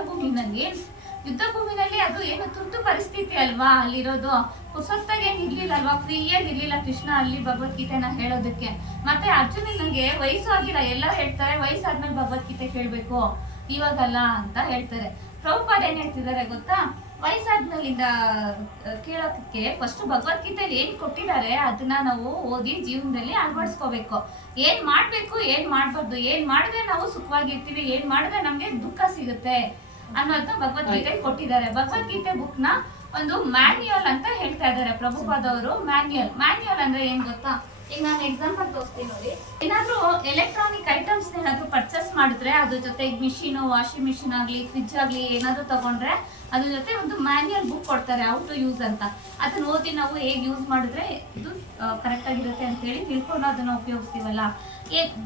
ಭೂಮಿನಲ್ಲಿ ಅದು ಏನು ತುರ್ತು ಪರಿಸ್ಥಿತಿ ಅಲ್ವಾ ಅಲ್ಲಿರೋದು. ಹೊಸತ್ತಾಗಿ ಏನ್ ಇರ್ಲಿಲ್ಲ ಅಲ್ವಾ, ಫ್ರೀಯಾಗಿ ಇರ್ಲಿಲ್ಲ ಕೃಷ್ಣ ಅಲ್ಲಿ ಭಗವದ್ಗೀತೆನ ಹೇಳೋದಕ್ಕೆ. ಮತ್ತೆ ಅರ್ಜುನನಿಗೆ ವಯಸ್ಸು ಆಗಿಲ್ಲ. ಎಲ್ಲ ಹೇಳ್ತಾರೆ ವಯಸ್ಸಾದ್ಮೇಲೆ ಭಗವದ್ಗೀತೆ ಕೇಳ್ಬೇಕು, ಇವಾಗಲ್ಲ ಅಂತ ಹೇಳ್ತಾರೆ. ಪ್ರಭುಪಾದ ಏನ್ ಹೇಳ್ತಿದ್ದಾರೆ ಗೊತ್ತಾ? ವಯಸ್ಸಾದ್ಮೇಲಿಂದ ಕೇಳೋದಕ್ಕೆ ಫಸ್ಟ್ ಭಗವದ್ಗೀತೆಯಲ್ಲಿ ಏನ್ ಕೊಟ್ಟಿದ್ದಾರೆ ಅದನ್ನ ನಾವು ಓದಿ ಜೀವನದಲ್ಲಿ ಅಳವಡಿಸ್ಕೋಬೇಕು. ಏನ್ ಮಾಡ್ಬೇಕು, ಏನ್ ಮಾಡ್ಬಾರ್ದು, ಏನ್ ಮಾಡಿದ್ರೆ ನಾವು ಸುಖವಾಗಿರ್ತೀವಿ, ಏನ್ ಮಾಡಿದ್ರೆ ನಮ್ಗೆ ದುಃಖ ಸಿಗುತ್ತೆ ಅನ್ನೋದನ್ನ ಭಗವದ್ಗೀತೆ ಕೊಟ್ಟಿದ್ದಾರೆ. ಭಗವದ್ಗೀತೆ ಬುಕ್ ನ ಒಂದು ಮ್ಯಾನ್ಯುಯಲ್ ಅಂತ ಹೇಳ್ತಾ ಇದ್ದಾರೆ ಪ್ರಭುಪಾದ ಅವರು. ಮ್ಯಾನ್ಯುಯಲ್ ಅಂದ್ರೆ ಏನ್ ಗೊತ್ತಾ? ಈಗ ನಾನು ಎಕ್ಸಾಂಪಲ್ ತೋರಿಸ್ತೀನಿ ನೋಡಿ. ಏನಾದ್ರೂ ಎಲೆಕ್ಟ್ರಾನಿಕ್ ಐಟಮ್ಸ್ ಏನಾದ್ರೂ ಪರ್ಚೇಸ್ ಮಾಡಿದ್ರೆ ಅದ್ರ ಜೊತೆ ಮಿಷಿನ್, ವಾಷಿಂಗ್ ಮಿಷಿನ್ ಆಗ್ಲಿ, ಫ್ರಿಡ್ಜ್ ಆಗ್ಲಿ ಏನಾದ್ರೂ ತಗೊಂಡ್ರೆ ಅದ್ರ ಜೊತೆ ಒಂದು ಮ್ಯಾನ್ಯುಯಲ್ ಬುಕ್ ಕೊಡ್ತಾರೆ, ಹೌ ಟು ಯೂಸ್ ಅಂತ. ಅದನ್ನ ಓದಿ ನಾವು ಹೇಗೆ ಯೂಸ್ ಮಾಡಿದ್ರೆ ಇದು ಕರೆಕ್ಟ್ ಆಗಿರುತ್ತೆ ಅಂತ ಹೇಳಿ ತಿಳ್ಕೊಂಡು ಅದನ್ನ ಉಪಯೋಗಿಸ್ತೀವಲ್ಲ.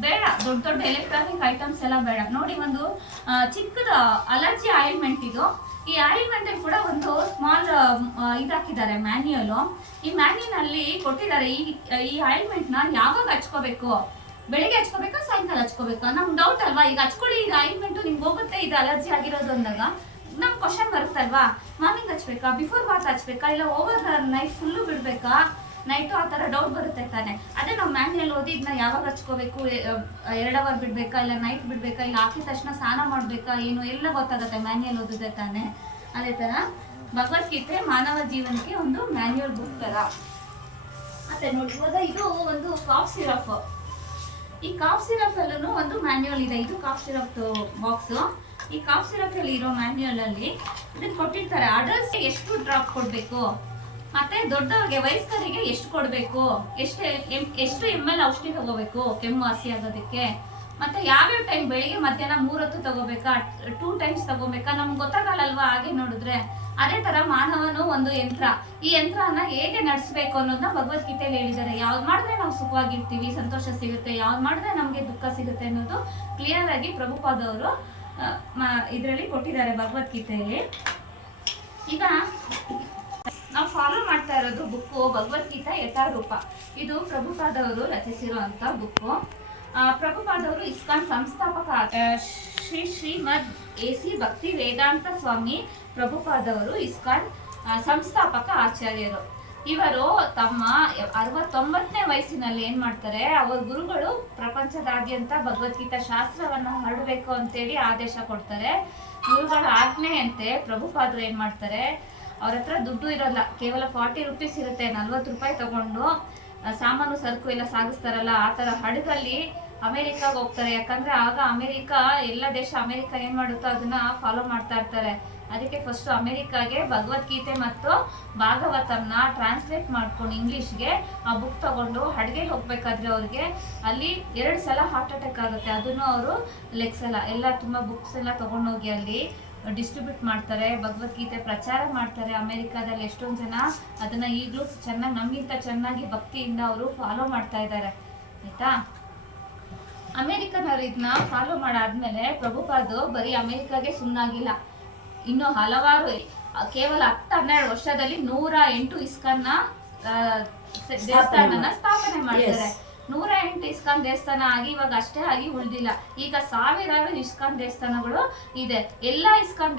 ಬೇಡ ದೊಡ್ಡ ಎಲೆಕ್ಟ್ರಾನಿಕ್ ಐಟಮ್ಸ್ ಎಲ್ಲ ಬೇಡ. ನೋಡಿ, ಒಂದು ಚಿಕ್ಕದ ಅಲರ್ಜಿ ಆಯಿಲ್ಮೆಂಟ್ ಇದು. ಈ ಆಯಿಲ್ಮೆಂಟ್ ಅಲ್ಲಿ ಕೂಡ ಒಂದು ಸ್ಮಾಲ್ ಇದಾಕಿದ್ದಾರೆ ಮ್ಯಾನ್ಯುಯಲ್. ಈ ಮ್ಯಾನ್ಯುಯಲ್ ಅಲ್ಲಿ ಕೊಟ್ಟಿದ್ದಾರೆ ಈ ಆಯಿಲ್ಮೆಂಟ್ ನ ಯಾವಾಗ ಹಚ್ಕೋಬೇಕು, ಬೆಳಿಗ್ಗೆ ಹಚ್ಕೋಬೇಕಾ ಸಾಯಂಕಾಲ ಹಚ್ಕೋಬೇಕಾ? ನಮ್ಗೆ ಡೌಟ್ ಅಲ್ವಾ. ಈಗ ಹಚ್ಕೊಳ್ಳಿ, ಈಗ ಆಯಿಲ್ಮೆಂಟ್ ನಿಮ್ಗೆ ಹೋಗುತ್ತೆ ಇದು ಅಲರ್ಜಿ ಆಗಿರೋದು ಅಂದಾಗ ನಮ್ ಕ್ವಶನ್ ಬರುತ್ತಲ್ವಾ, ಮಾರ್ನಿಂಗ್ ಹಚ್ಬೇಕಾ, ಬಿಫೋರ್ ಬಾತ್ ಹಚ್ಬೇಕಾ, ಇಲ್ಲ ಓವರ್ ನೈಟ್ ಫುಲ್ಲು ಬಿಡ್ಬೇಕಾ, ನೈಟು ಆ ಥರ ಡೌಟ್ ಬರುತ್ತೆ ತಾನೆ. ಅದೇ ನಾವು ಮ್ಯಾನ್ಯುಯಲ್ ಓದಿ ಇದನ್ನ ಯಾವಾಗ ಹಚ್ಕೋಬೇಕು, 2 ಅವರ್ ಬಿಡ್ಬೇಕಾ, ಇಲ್ಲ ನೈಟ್ ಬಿಡ್ಬೇಕಾ, ಇಲ್ಲ ಹಾಕಿದ ತಕ್ಷಣ ಸ್ನಾನ ಮಾಡ್ಬೇಕಾ, ಏನು ಎಲ್ಲ ಗೊತ್ತಾಗುತ್ತೆ ಮ್ಯಾನ್ಯುಯಲ್ ಓದಿದೆ ತಾನೆ. ಅದೇ ತರ ಭಗವದ್ಗೀತೆ ಮಾನವ ಜೀವನಕ್ಕೆ ಒಂದು ಮ್ಯಾನ್ಯುಯಲ್ ಬುಕ್ ತರ. ಮತ್ತೆ ನೋಡಿ, ಇವಾಗ ಇದು ಒಂದು ಕಾಫ್ ಸಿರಪ್. ಈ ಕಾಫ್ ಸಿರಪ್ ಅಲ್ಲೂ ಒಂದು ಮ್ಯಾನ್ಯುಯಲ್ ಇದೆ. ಇದು ಕಾಫ್ ಸಿರಪ್ ಬಾಕ್ಸ್. ಈ ಕಾಫ್ ಸಿರಪ್ ಅಲ್ಲಿ ಇರೋ ಮ್ಯಾನ್ಯುಯಲ್ ಅಲ್ಲಿ ಇದನ್ನ ಕೊಟ್ಟಿರ್ತಾರೆ. ಅಡಲ್ಟ್ಸ್ ಎಷ್ಟು ಡ್ರಾಪ್ ಕೊಡ್ಬೇಕು, ಮತ್ತೆ ದೊಡ್ಡವರಿಗೆ ವಯಸ್ಕರಿಗೆ ಎಷ್ಟು ಕೊಡಬೇಕು, ಎಷ್ಟು ml ಔಷಧಿ ತಗೋಬೇಕು ಕೆಮ್ಮು ಹಸಿ ಆಗೋದಕ್ಕೆ, ಮತ್ತೆ ಯಾವ್ಯಾವ ಟೈಮ್ ಬೆಳಿಗ್ಗೆ ಮಧ್ಯಾಹ್ನ 3 ಹೊತ್ತು ತಗೋಬೇಕಾ, 2 ಟೈಮ್ಸ್ ತಗೋಬೇಕಾ, ನಮ್ಗೆ ಗೊತ್ತಾಗಲ್ಲಲ್ವಾ ಹಾಗೆ ನೋಡಿದ್ರೆ. ಅದೇ ತರ ಮಾನವನು ಒಂದು ಯಂತ್ರ. ಈ ಯಂತ್ರನ ಹೇಗೆ ನಡೆಸಬೇಕು ಅನ್ನೋದನ್ನ ಭಗವದ್ಗೀತೆಯಲ್ಲಿ ಹೇಳಿದ್ದಾರೆ. ಯಾವ್ದು ಮಾಡಿದ್ರೆ ನಾವು ಸುಖವಾಗಿರ್ತೀವಿ, ಸಂತೋಷ ಸಿಗುತ್ತೆ, ಯಾವ್ದು ಮಾಡಿದ್ರೆ ನಮ್ಗೆ ದುಃಖ ಸಿಗುತ್ತೆ ಅನ್ನೋದು ಕ್ಲಿಯರ್ ಆಗಿ ಪ್ರಭುಪಾದವರು ಇದರಲ್ಲಿ ಕೊಟ್ಟಿದ್ದಾರೆ ಭಗವದ್ಗೀತೆಯಲ್ಲಿ. ಈಗ ನಾವು ಫಾಲೋ ಮಾಡ್ತಾ ಇರೋದು ಬುಕ್ಕು ಭಗವದ್ಗೀತಾ ಯಥಾರೂಪ. ಇದು ಪ್ರಭುಪಾದವರು ರಚಿಸಿರುವಂತ ಬುಕ್ಕು. ಪ್ರಭುಪಾದವರು ಇಸ್ಕಾನ್ ಸಂಸ್ಥಾಪಕ ಶ್ರೀಮದ್ AC ಭಕ್ತಿ ವೇದಾಂತ ಸ್ವಾಮಿ ಪ್ರಭುಪಾದವರು ಇಸ್ಕಾನ್ ಸಂಸ್ಥಾಪಕ ಆಚಾರ್ಯರು. ಇವರು ತಮ್ಮ 69ನೇ ವಯಸ್ಸಿನಲ್ಲಿ ಏನ್ ಮಾಡ್ತಾರೆ, ಅವರ ಗುರುಗಳು ಪ್ರಪಂಚದಾದ್ಯಂತ ಭಗವದ್ಗೀತಾ ಶಾಸ್ತ್ರವನ್ನ ಹರಡಬೇಕು ಅಂತೇಳಿ ಆದೇಶ ಕೊಡ್ತಾರೆ. ಗುರುಗಳ ಆಜ್ಞೆಯಂತೆ ಪ್ರಭುಪಾದರು ಏನ್ ಮಾಡ್ತಾರೆ, ಅವ್ರ ಹತ್ರ ದುಡ್ಡು ಇರೋಲ್ಲ, ಕೇವಲ 40 ರೂಪೀಸ್ ಇರುತ್ತೆ, 40 ರೂಪಾಯಿ ತಗೊಂಡು ಸಾಮಾನು ಸರಕು ಎಲ್ಲ ಸಾಗಿಸ್ತಾರಲ್ಲ ಆ ತರ ಹಡಗಲ್ಲಿ ಅಮೆರಿಕಾಗ ಹೋಗ್ತಾರೆ. ಯಾಕಂದ್ರೆ ಆಗ ಎಲ್ಲ ದೇಶ ಅಮೆರಿಕ ಏನ್ ಮಾಡುತ್ತೋ ಅದನ್ನ ಫಾಲೋ ಮಾಡ್ತಾ ಇರ್ತಾರೆ. ಅದಕ್ಕೆ ಫಸ್ಟ್ ಅಮೆರಿಕಾಗೆ ಭಗವದ್ಗೀತೆ ಮತ್ತು ಭಾಗವತಂನ ಟ್ರಾನ್ಸ್ಲೇಟ್ ಮಾಡ್ಕೊಂಡು ಇಂಗ್ಲಿಷ್ಗೆ ಆ ಬುಕ್ ತಗೊಂಡು ಹಡಗೆಲಿ ಹೋಗ್ಬೇಕಾದ್ರೆ ಅವ್ರಿಗೆ ಅಲ್ಲಿ 2 ಸಲ ಹಾರ್ಟ್ ಅಟ್ಯಾಕ್ ಆಗುತ್ತೆ. ಅದನ್ನು ಅವರು ಲೆಕ್ಸಲ್ಲ, ಎಲ್ಲ ತುಂಬಾ ಬುಕ್ಸ್ ಎಲ್ಲ ತಗೊಂಡೋಗಿ ಅಲ್ಲಿ ಡಿಸ್ಟ್ರಿಬ್ಯೂಟ್ ಮಾಡ್ತಾರೆ, ಭಗವದ್ಗೀತೆ ಪ್ರಚಾರ ಮಾಡ್ತಾರೆ. ಅಮೆರಿಕಾದಲ್ಲಿ ಎಷ್ಟೊಂದು ಜನ ಅದನ್ನ ಈಗಲೂ ಚೆನ್ನಾಗಿ, ನಮ್ಗಿಂತ ಚೆನ್ನಾಗಿ ಭಕ್ತಿಯಿಂದ ಅವರು ಫಾಲೋ ಮಾಡ್ತಾ ಇದ್ದಾರೆ, ಆಯ್ತಾ. ಅಮೆರಿಕನವ್ರು ಇದನ್ನ ಫಾಲೋ ಮಾಡಾದ್ಮೇಲೆ ಪ್ರಭುಪಾದರು ಬರೀ ಅಮೆರಿಕಾಗೆ ಸುಮ್ಮನಾಗಿಲ್ಲ, ಇನ್ನು ಹಲವಾರು ಕೇವಲ 10-12 ವರ್ಷದಲ್ಲಿ 108 ಇಸ್ಕಾನ್ನ ದೇವಸ್ಥಾನನ ಸ್ಥಾಪನೆ ಮಾಡಿದ್ದಾರೆ. 108 ಇಸ್ಕಾನ್ ದೇವಸ್ಥಾನ ಆಗಿ ಇವಾಗ ಅಷ್ಟೇ ಆಗಿ ಉಳಿದಿಲ್ಲ. ಈಗ ಸಾವಿರಾರು ಇಸ್ಕಾನ್ ದೇವಸ್ಥಾನಗಳು ಇದೆ. ಎಲ್ಲ ಇಸ್ಕಾನ್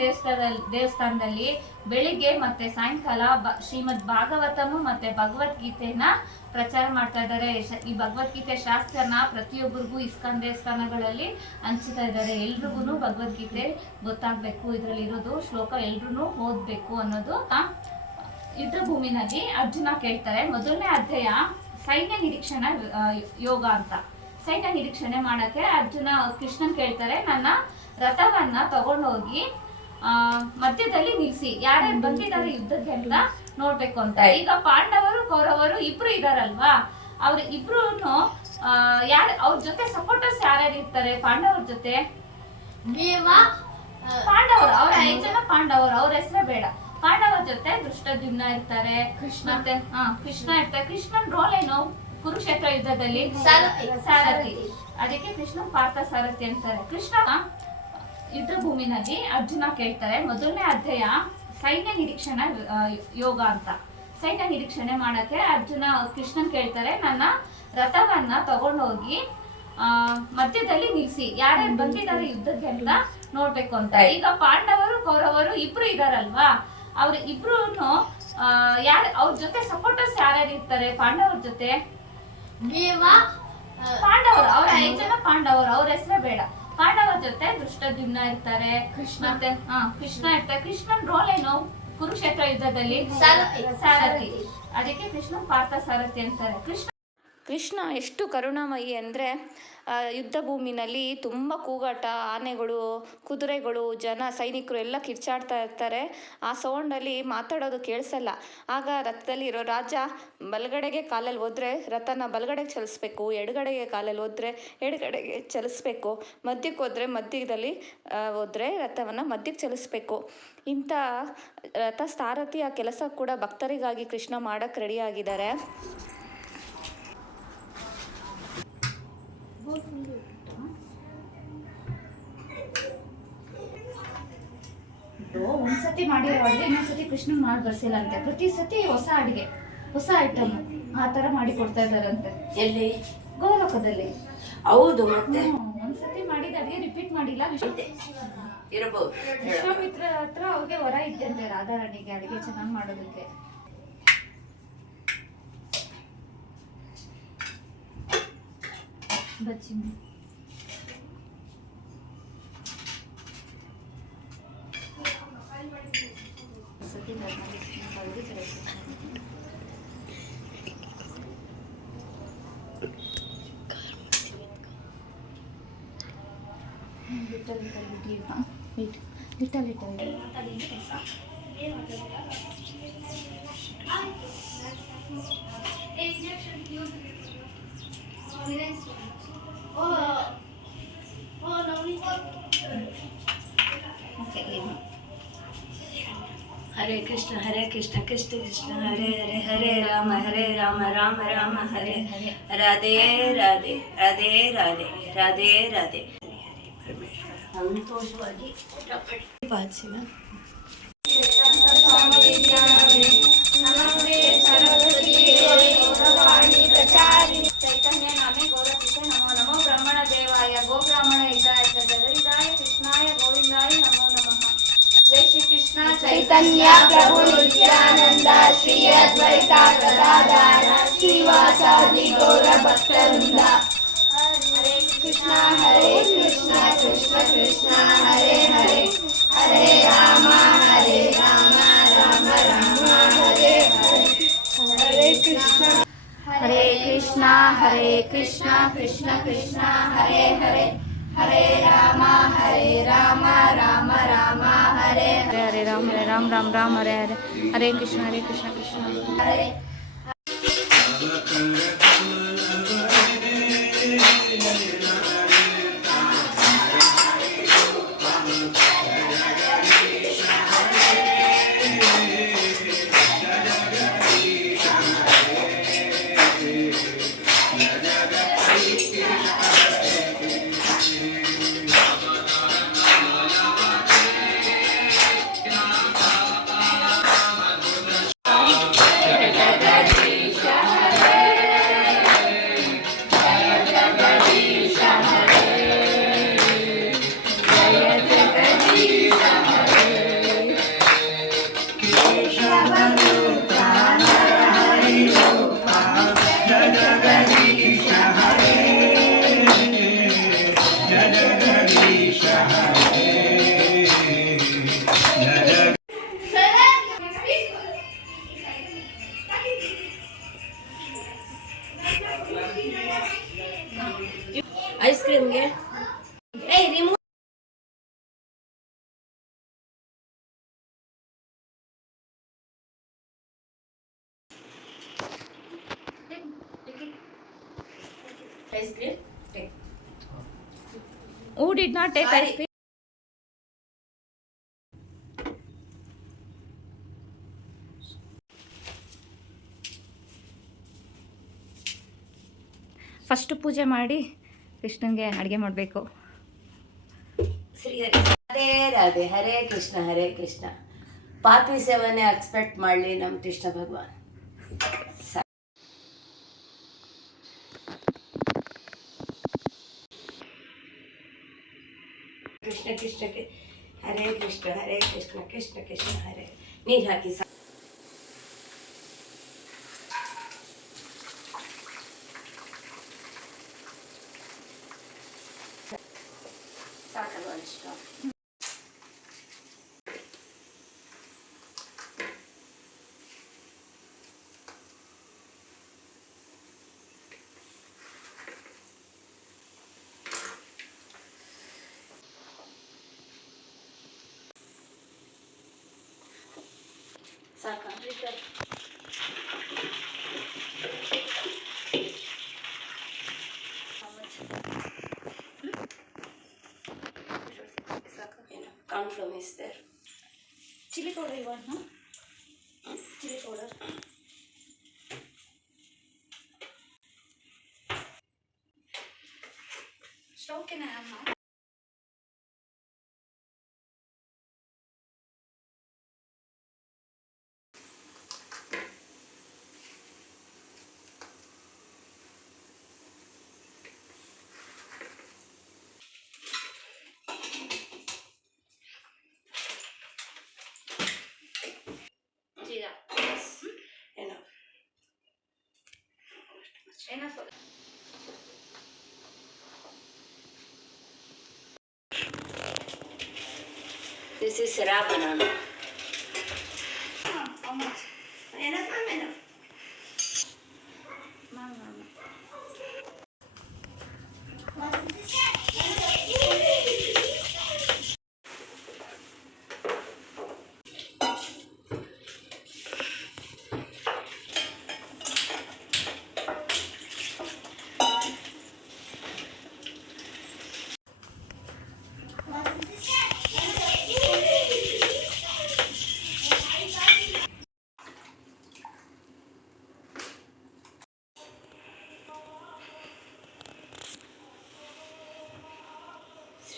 ದೇವಸ್ಥಾನದಲ್ಲಿ ಬೆಳಿಗ್ಗೆ ಮತ್ತೆ ಸಾಯಂಕಾಲ ಶ್ರೀಮದ್ ಭಾಗವತము ಮತ್ತೆ ಭಗವದ್ಗೀತೆನ ಪ್ರಚಾರ ಮಾಡ್ತಾ ಇದ್ದಾರೆ. ಈ ಭಗವದ್ಗೀತೆ ಶಾಸ್ತ್ರನ ಪ್ರತಿಯೊಬ್ಬರಿಗೂ ಇಸ್ಕಾನ್ ದೇವಸ್ಥಾನಗಳಲ್ಲಿ ಹಂಚ್ತಾ ಇದ್ದಾರೆ. ಎಲ್ರಿಗೂ ಭಗವದ್ಗೀತೆ ಗೊತ್ತಾಗ್ಬೇಕು, ಇದ್ರಲ್ಲಿ ಇರೋದು ಶ್ಲೋಕ ಎಲ್ರೂ ಓದ್ಬೇಕು ಅನ್ನೋದು. ಯುದ್ಧ ಭೂಮಿನಲ್ಲಿ ಅರ್ಜುನ ಕೇಳ್ತಾರೆ, ಮೊದಲನೇ ಅಧ್ಯಾಯ ಸೈನ್ಯ ನಿರೀಕ್ಷಣಾ ಯೋಗ ಅಂತ. ಸೈನ್ಯ ನಿರೀಕ್ಷಣೆ ಮಾಡಕ್ಕೆ ಅರ್ಜುನ ಕೃಷ್ಣನ್ ಕೇಳ್ತಾರೆ, ನನ್ನ ರಥವನ್ನ ತಗೊಂಡೋಗಿ ಮಧ್ಯದಲ್ಲಿ ನಿಲ್ಸಿ, ಯಾರ್ಯಾರು ಬಂದಿದ್ದಾರೆ ಯುದ್ಧಕ್ಕೆ ಅಂತ ನೋಡ್ಬೇಕು ಅಂತ. ಈಗ ಪಾಂಡವರು ಕೌರವರು ಇಬ್ರು ಇದಾರಲ್ವಾ, ಅವ್ರ ಇಬ್ರು ಅವ್ರ ಜೊತೆ ಸಪೋರ್ಟರ್ಸ್ ಯಾರ್ಯಾರು ಇರ್ತಾರೆ ಪಾಂಡವ್ರ ಜೊತೆ? ಪಾಂಡವರು, ಅವ್ರ 5 ಜನ ಪಾಂಡವರು, ಅವ್ರ ಹೆಸರೇ ಬೇಡ. ಪಾಂಡವರ ಜೊತೆ ದೃಷ್ಟದ್ಯುಮ್ನ ಇರ್ತಾರೆ, ಮತ್ತೆ ಕೃಷ್ಣ ಇರ್ತಾರೆ. ಕೃಷ್ಣನ್ ರೋಲ್ ಏನು ಕುರುಕ್ಷೇತ್ರ ಯುದ್ಧದಲ್ಲಿ? ಸಾರಥಿ. ಅದಕ್ಕೆ ಕೃಷ್ಣ ಪಾರ್ಥ ಸಾರಥಿ ಅಂತಾರೆ. ಕೃಷ್ಣ ಯುದ್ಧ ಭೂಮಿನಲ್ಲಿ ಅರ್ಜುನ ಕೇಳ್ತಾರೆ, ಮೊದಲನೇ ಅಧ್ಯಾಯ ಸೈನ್ಯ ನಿರೀಕ್ಷಣಾ ಯೋಗ ಅಂತ. ಸೈನ್ಯ ನಿರೀಕ್ಷಣೆ ಮಾಡಕ್ಕೆ ಅರ್ಜುನ ಕೃಷ್ಣನ್ ಕೇಳ್ತಾರೆ, ನನ್ನ ರಥವನ್ನ ತಗೊಂಡೋಗಿ ಮಧ್ಯದಲ್ಲಿ ನಿಲ್ಸಿ, ಯಾರ್ಯಾರು ಬಂದಿದ್ದಾರೆ ಯುದ್ಧಕ್ಕೆ ಅಂತ ನೋಡ್ಬೇಕು ಅಂತ. ಈಗ ಪಾಂಡವರು ಕೌರವರು ಇಬ್ರು ಇದಾರಲ್ವಾ, ಅವ್ರ ಇಬ್ರು ಅವ್ರ ಜೊತೆ ಸಪೋರ್ಟರ್ಸ್ ಯಾರ್ಯಾರು ಇರ್ತಾರೆ ಪಾಂಡವ್ರ ಜೊತೆ? ಪಾಂಡವರು, ಅವ್ರ 5 ಜನ ಪಾಂಡವರು, ಅವ್ರ ಹೆಸರೇ ಬೇಡ. ಪಾಂಡವರ ಜೊತೆ ದೃಷ್ಟದ್ಯುಮ್ನ ಇರ್ತಾರೆ, ಮತ್ತೆ ಕೃಷ್ಣ ಇರ್ತಾರೆ. ಕೃಷ್ಣನ್ ರೋಲ್ ಏನು ಕುರುಕ್ಷೇತ್ರ ಯುದ್ಧದಲ್ಲಿ? ಸಾರಥಿ. ಅದಕ್ಕೆ ಕೃಷ್ಣ ಪಾರ್ಥ ಸಾರಥಿ ಅಂತಾರೆ. ಕೃಷ್ಣ ಎಷ್ಟು ಕರುಣಾಮಯಿ ಅಂದರೆ ಯುದ್ಧ ಭೂಮಿನಲ್ಲಿ ತುಂಬ ಕೂಗಾಟ, ಆನೆಗಳು, ಕುದುರೆಗಳು, ಸೈನಿಕರು ಎಲ್ಲ ಕಿರ್ಚಾಡ್ತಾ ಇರ್ತಾರೆ. ಆ ಸೌಂಡಲ್ಲಿ ಮಾತಾಡೋದು ಕೇಳಿಸಲ್ಲ. ಆಗ ರಥದಲ್ಲಿರೋ ರಾಜ ಬಲಗಡೆಗೆ ಕಾಲಲ್ಲಿ ಹೋದರೆ ರಥನ ಬಲಗಡೆಗೆ ಚಲಿಸ್ಬೇಕು, ಎಡಗಡೆಗೆ ಕಾಲಲ್ಲಿ ಹೋದರೆ ಎಡಗಡೆಗೆ ಚಲಿಸ್ಬೇಕು, ಮಧ್ಯಕ್ಕೆ ಹೋದರೆ ಮಧ್ಯದಲ್ಲಿ ಹೋದರೆ ರಥವನ್ನು ಮಧ್ಯಕ್ಕೆ ಚಲಿಸ್ಬೇಕು. ಇಂಥ ರಥ ಸಾರಥಿಯ ಕೆಲಸ ಕೂಡ ಭಕ್ತರಿಗಾಗಿ ಕೃಷ್ಣ ಮಾಡೋಕ್ಕೆ ರೆಡಿಯಾಗಿದ್ದಾರೆ. ಒಂದ್ಸತಿ ಮಾಡಿರೋ ಅಡುಗೆ ಇನ್ನೊಂದ್ಸತಿ ಕೃಷ್ಣನ್ ಮಾಡಿ ಬರ್ಸಿಲ್ಲ ಅಂತೆ. ಪ್ರತಿ ಸತಿ ಹೊಸ ಅಡುಗೆ, ಹೊಸ ಐಟಮ್ ಆ ತರ ಮಾಡಿ ಕೊಡ್ತಾ ಇದಾರಂತೆ. ಎಲ್ಲಿ? ಗೋಲೋಕದಲ್ಲಿ. ಹೌದು. ಮತ್ತೆ ಒಂದ್ಸತಿ ಮಾಡಿದ ಅಡುಗೆ ರಿಪೀಟ್ ಮಾಡಿಲ್ಲ. ಇರಬಹುದು. ವಿಶ್ವಾಮಿತ್ರ ಹತ್ರ ಅವ್ರಿಗೆ ವರ ಇದ್ದಂತೆ ರಾಧಾರಾಣಿಗೆ ಅಡುಗೆ ಚೆನ್ನಾಗಿ ಮಾಡೋದಕ್ಕೆ. ಬಚ್ಚಿ ಹರೇ ಕೃಷ್ಣ ಕೃಷ್ಣ ಕೃಷ್ಣ ಹರೇ ಹರೇ ಹರೇ ರಾಮ ರಾಮ ರಾಮ ಹರೇ ಹರೇ ರಾಧೆ ರಾಧೆ ರಾಧೆ ರಾಧೆ ರಾಧೆ ರಾಧೆ ಪರಮೇಶ್ವರ ಸಂತೋಷವಾಗಿ ಪಾಚಿನ ಚೈತನ್ಯ ನಾಮೇ ಗೌರವಿಷೆ ನಮೋ ನಮೋ ಬ್ರಹ್ಮಣ ದೇವಾಯ ಗೋಬ್ರಾಹ್ಮಣ ಹಿತಾಯ ಜಗದಿದಾಯ ಕೃಷ್ಣಾಯ ಗೋವಿಂದಾಯ ನಮೋ ನಮಃ. ಜೈ ಶ್ರೀ ಕೃಷ್ಣ ಚೈತನ್ಯ ಪ್ರಭು ನಿತ್ಯಾನಂದ ಶ್ರೀ ಅದ್ವೈತ ಗದಾಧರ ಶ್ರೀವಾಸಾದಿ ಗೌರ ಭಕ್ತವೃಂದ. ಹರೇ ಕೃಷ್ಣ ಕೃಷ್ಣ ಕೃಷ್ಣ ಹರೇ ಹರೇ ಹರೇ ರಾಮ ರಾಮ ರಾಮ ಹರೇ ಹರೇ. ಹರೇ ಕೃಷ್ಣ ಕೃಷ್ಣ ಕೃಷ್ಣ ಹರೇ ಹರೇ ಹರೇ ರಾಮ ರಾಮ ರಾಮ ಹರೇ ಹರೇ ಹರೇ ರಾಮ ರಾಮ ಹರೇ ಹರೇ ಹರೇ ಕೃಷ್ಣ ಕೃಷ್ಣ ಹರೇ. ಐಸ್ ಕ್ರೀಮ್ಗೆ remove ice cream. Who did not take ice cream? First ಪೂಜೆ ಮಾಡಿ ಕೃಷ್ಣನ್ಗೆ ಅಡುಗೆ ಮಾಡಬೇಕು. ಶ್ರೀ ಹರಿ ರಾಧೆ ರಾಧೆ ಹರೇ ಕೃಷ್ಣ ಪಾಪಿ ಸೇವನೆ ಎಕ್ಸ್ಪೆಕ್ಟ್ ಮಾಡಲಿ ನಮ್ಮ ಕೃಷ್ಣ ಭಗವಾನ್. ಕೃಷ್ಣ ಹರೇ ಕೃಷ್ಣ ಹರೇ ನೀರು ಹಾಕಿ ಸಾಕಲ್ವ ಇಷ್ಟ. ಸಾಕಾ cornflour is there. Chili powder you want, no? Chili powder. Stove can I have now? Enough. This is raw banana. How much? Enough. Ma'am.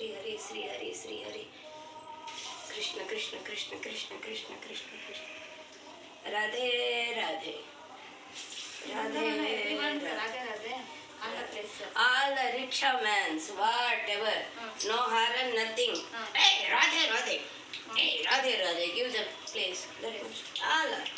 Sri Hari, Sri Hari, Sri Hari. Krishna, Krishna, Krishna, Krishna, Krishna, Krishna, Krishna. Radhe, Radhe. Radhe, Radhe. All the rickshaw mans, whatever, no harm, nothing. Hey, Radhe, Radhe. Hey, Radhe, Radhe, give the place. All are.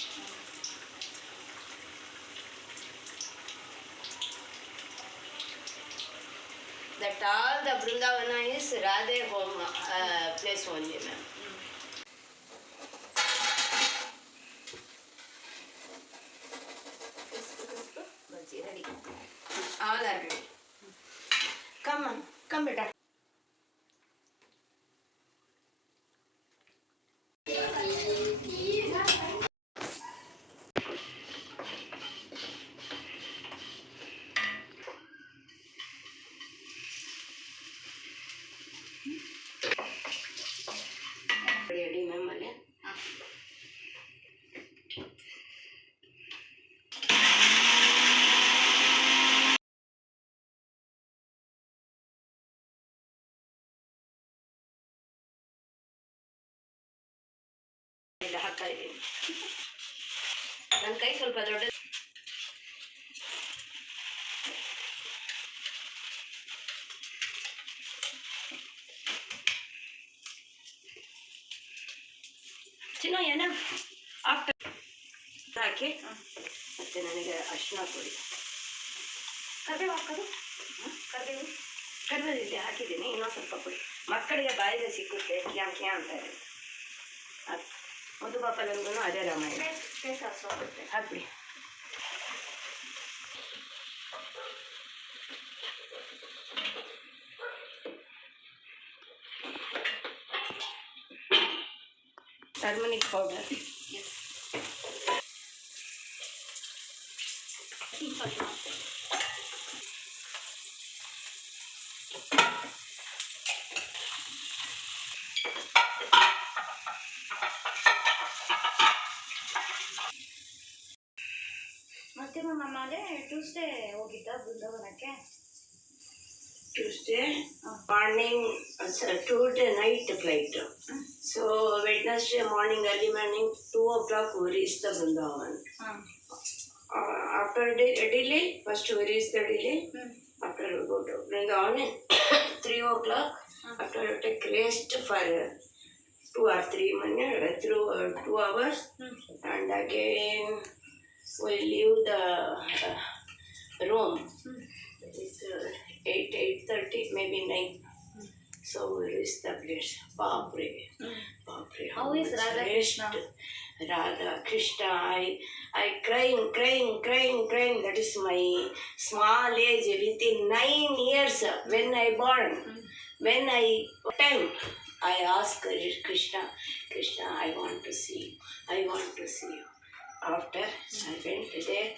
That all the Vrindavana is Radhe home place only, ma'am. Ready. All are ready. Come on, come beta. Ready, ma'am, alle? ಇಲ್ಲ ಹಾಕ್ತಾ ಇದ್ದೀನಿ. ನನ್ನ ಕೈ ಸ್ವಲ್ಪ ದೊಡ್ಡ. ಚಿನ್ನ ಏನ after ಹಾಕಿ ಮತ್ತೆ ನನಗೆ ಅರಿಶಿನ ಕೊಡಿ. ಕರಿಬೇವು ಹಾಕೋದು, ಕರಿಬೇವು ಇಲ್ಲಿ ಹಾಕಿದ್ದೀನಿ. ಇನ್ನೊಂದು ಸ್ವಲ್ಪ ಕೊಡಿ, ಮಕ್ಕಳಿಗೆ ಬಾಯಿಗೆ ಸಿಕ್ಕುತ್ತೆ. ಕ್ಯಾ ಅಂತ ಹೇಳಿ ಅದು ಮಧುಪಾಪನಿಗೂ ಅದೇ ರಾಮಾಯಣ ಹಾಕ್ಬಿಡಿ. ಟರ್ಮರಿಕ್ ಪೌಡರ್ ಮತ್ತೆ ನಮ್ಮನೆ ಟ್ಯೂಸ್ಡೇ ಹೋಗಿದ್ದ ಬೃಂದಾವನಕ್ಕೆ. Tuesday morning, Tuesday night flight. So Wednesday morning, early morning, 2 o'clock we reach the Vrindavan. After delay, first we reach the delay. After we go to Vrindavan, 3 o'clock. After we take rest for 2 or 3 minutes, through 2 hours, and again we leave the room. It's 8:30, maybe 9. So we reach the place. Papre. How is Radha Krishna? Radha Krishna, I crying. That is my small age. Within 9 years, when I born, when I time, I ask Krishna, I want to see you. After I went there,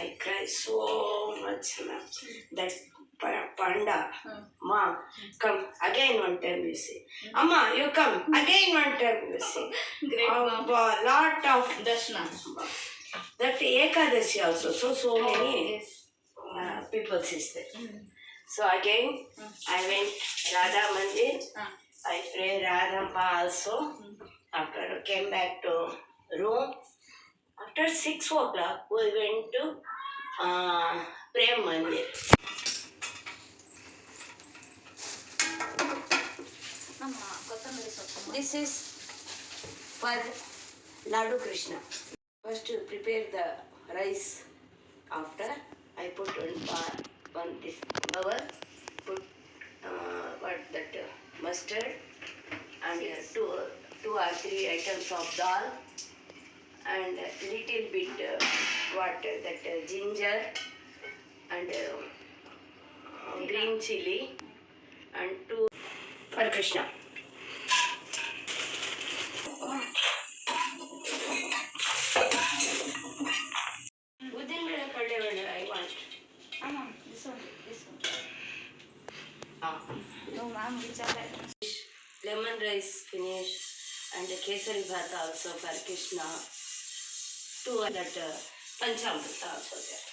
I cried so much. That Panda, Ma, come again one time you see. Amma, you come again one time you see. Great mom. Lot of Darshana. that Ekadashi also. So many Yes. people is there. So again, I went Radha Mandir. I pray Radhamma also. After I came back to room. After 6 o'clock, we went to Prem Mandir. This is for Ladu Krishna. First to prepare the rice. After I put one this bowl, put mustard and two or three items of dal and little bit ginger and green chili and 2 for Krishna. Within the Kadevada I want. This one. No, ma'am, Lemon rice finish and kesari bhat also for Krishna. 2 that Panchamrita also there.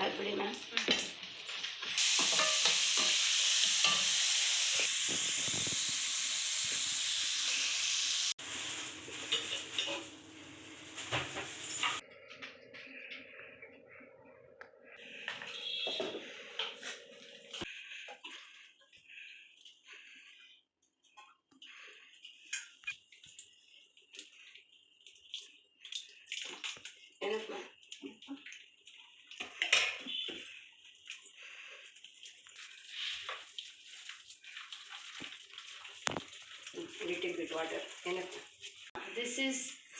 ಹಾಕ್ಬಿಡಿ ma'am. Enough, ma'am. Little bit water. Enough. This is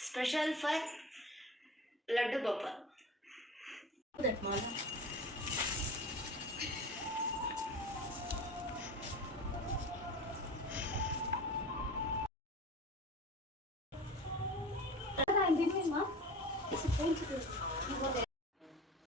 special for Laddu Bappa. That mala. Ini mah.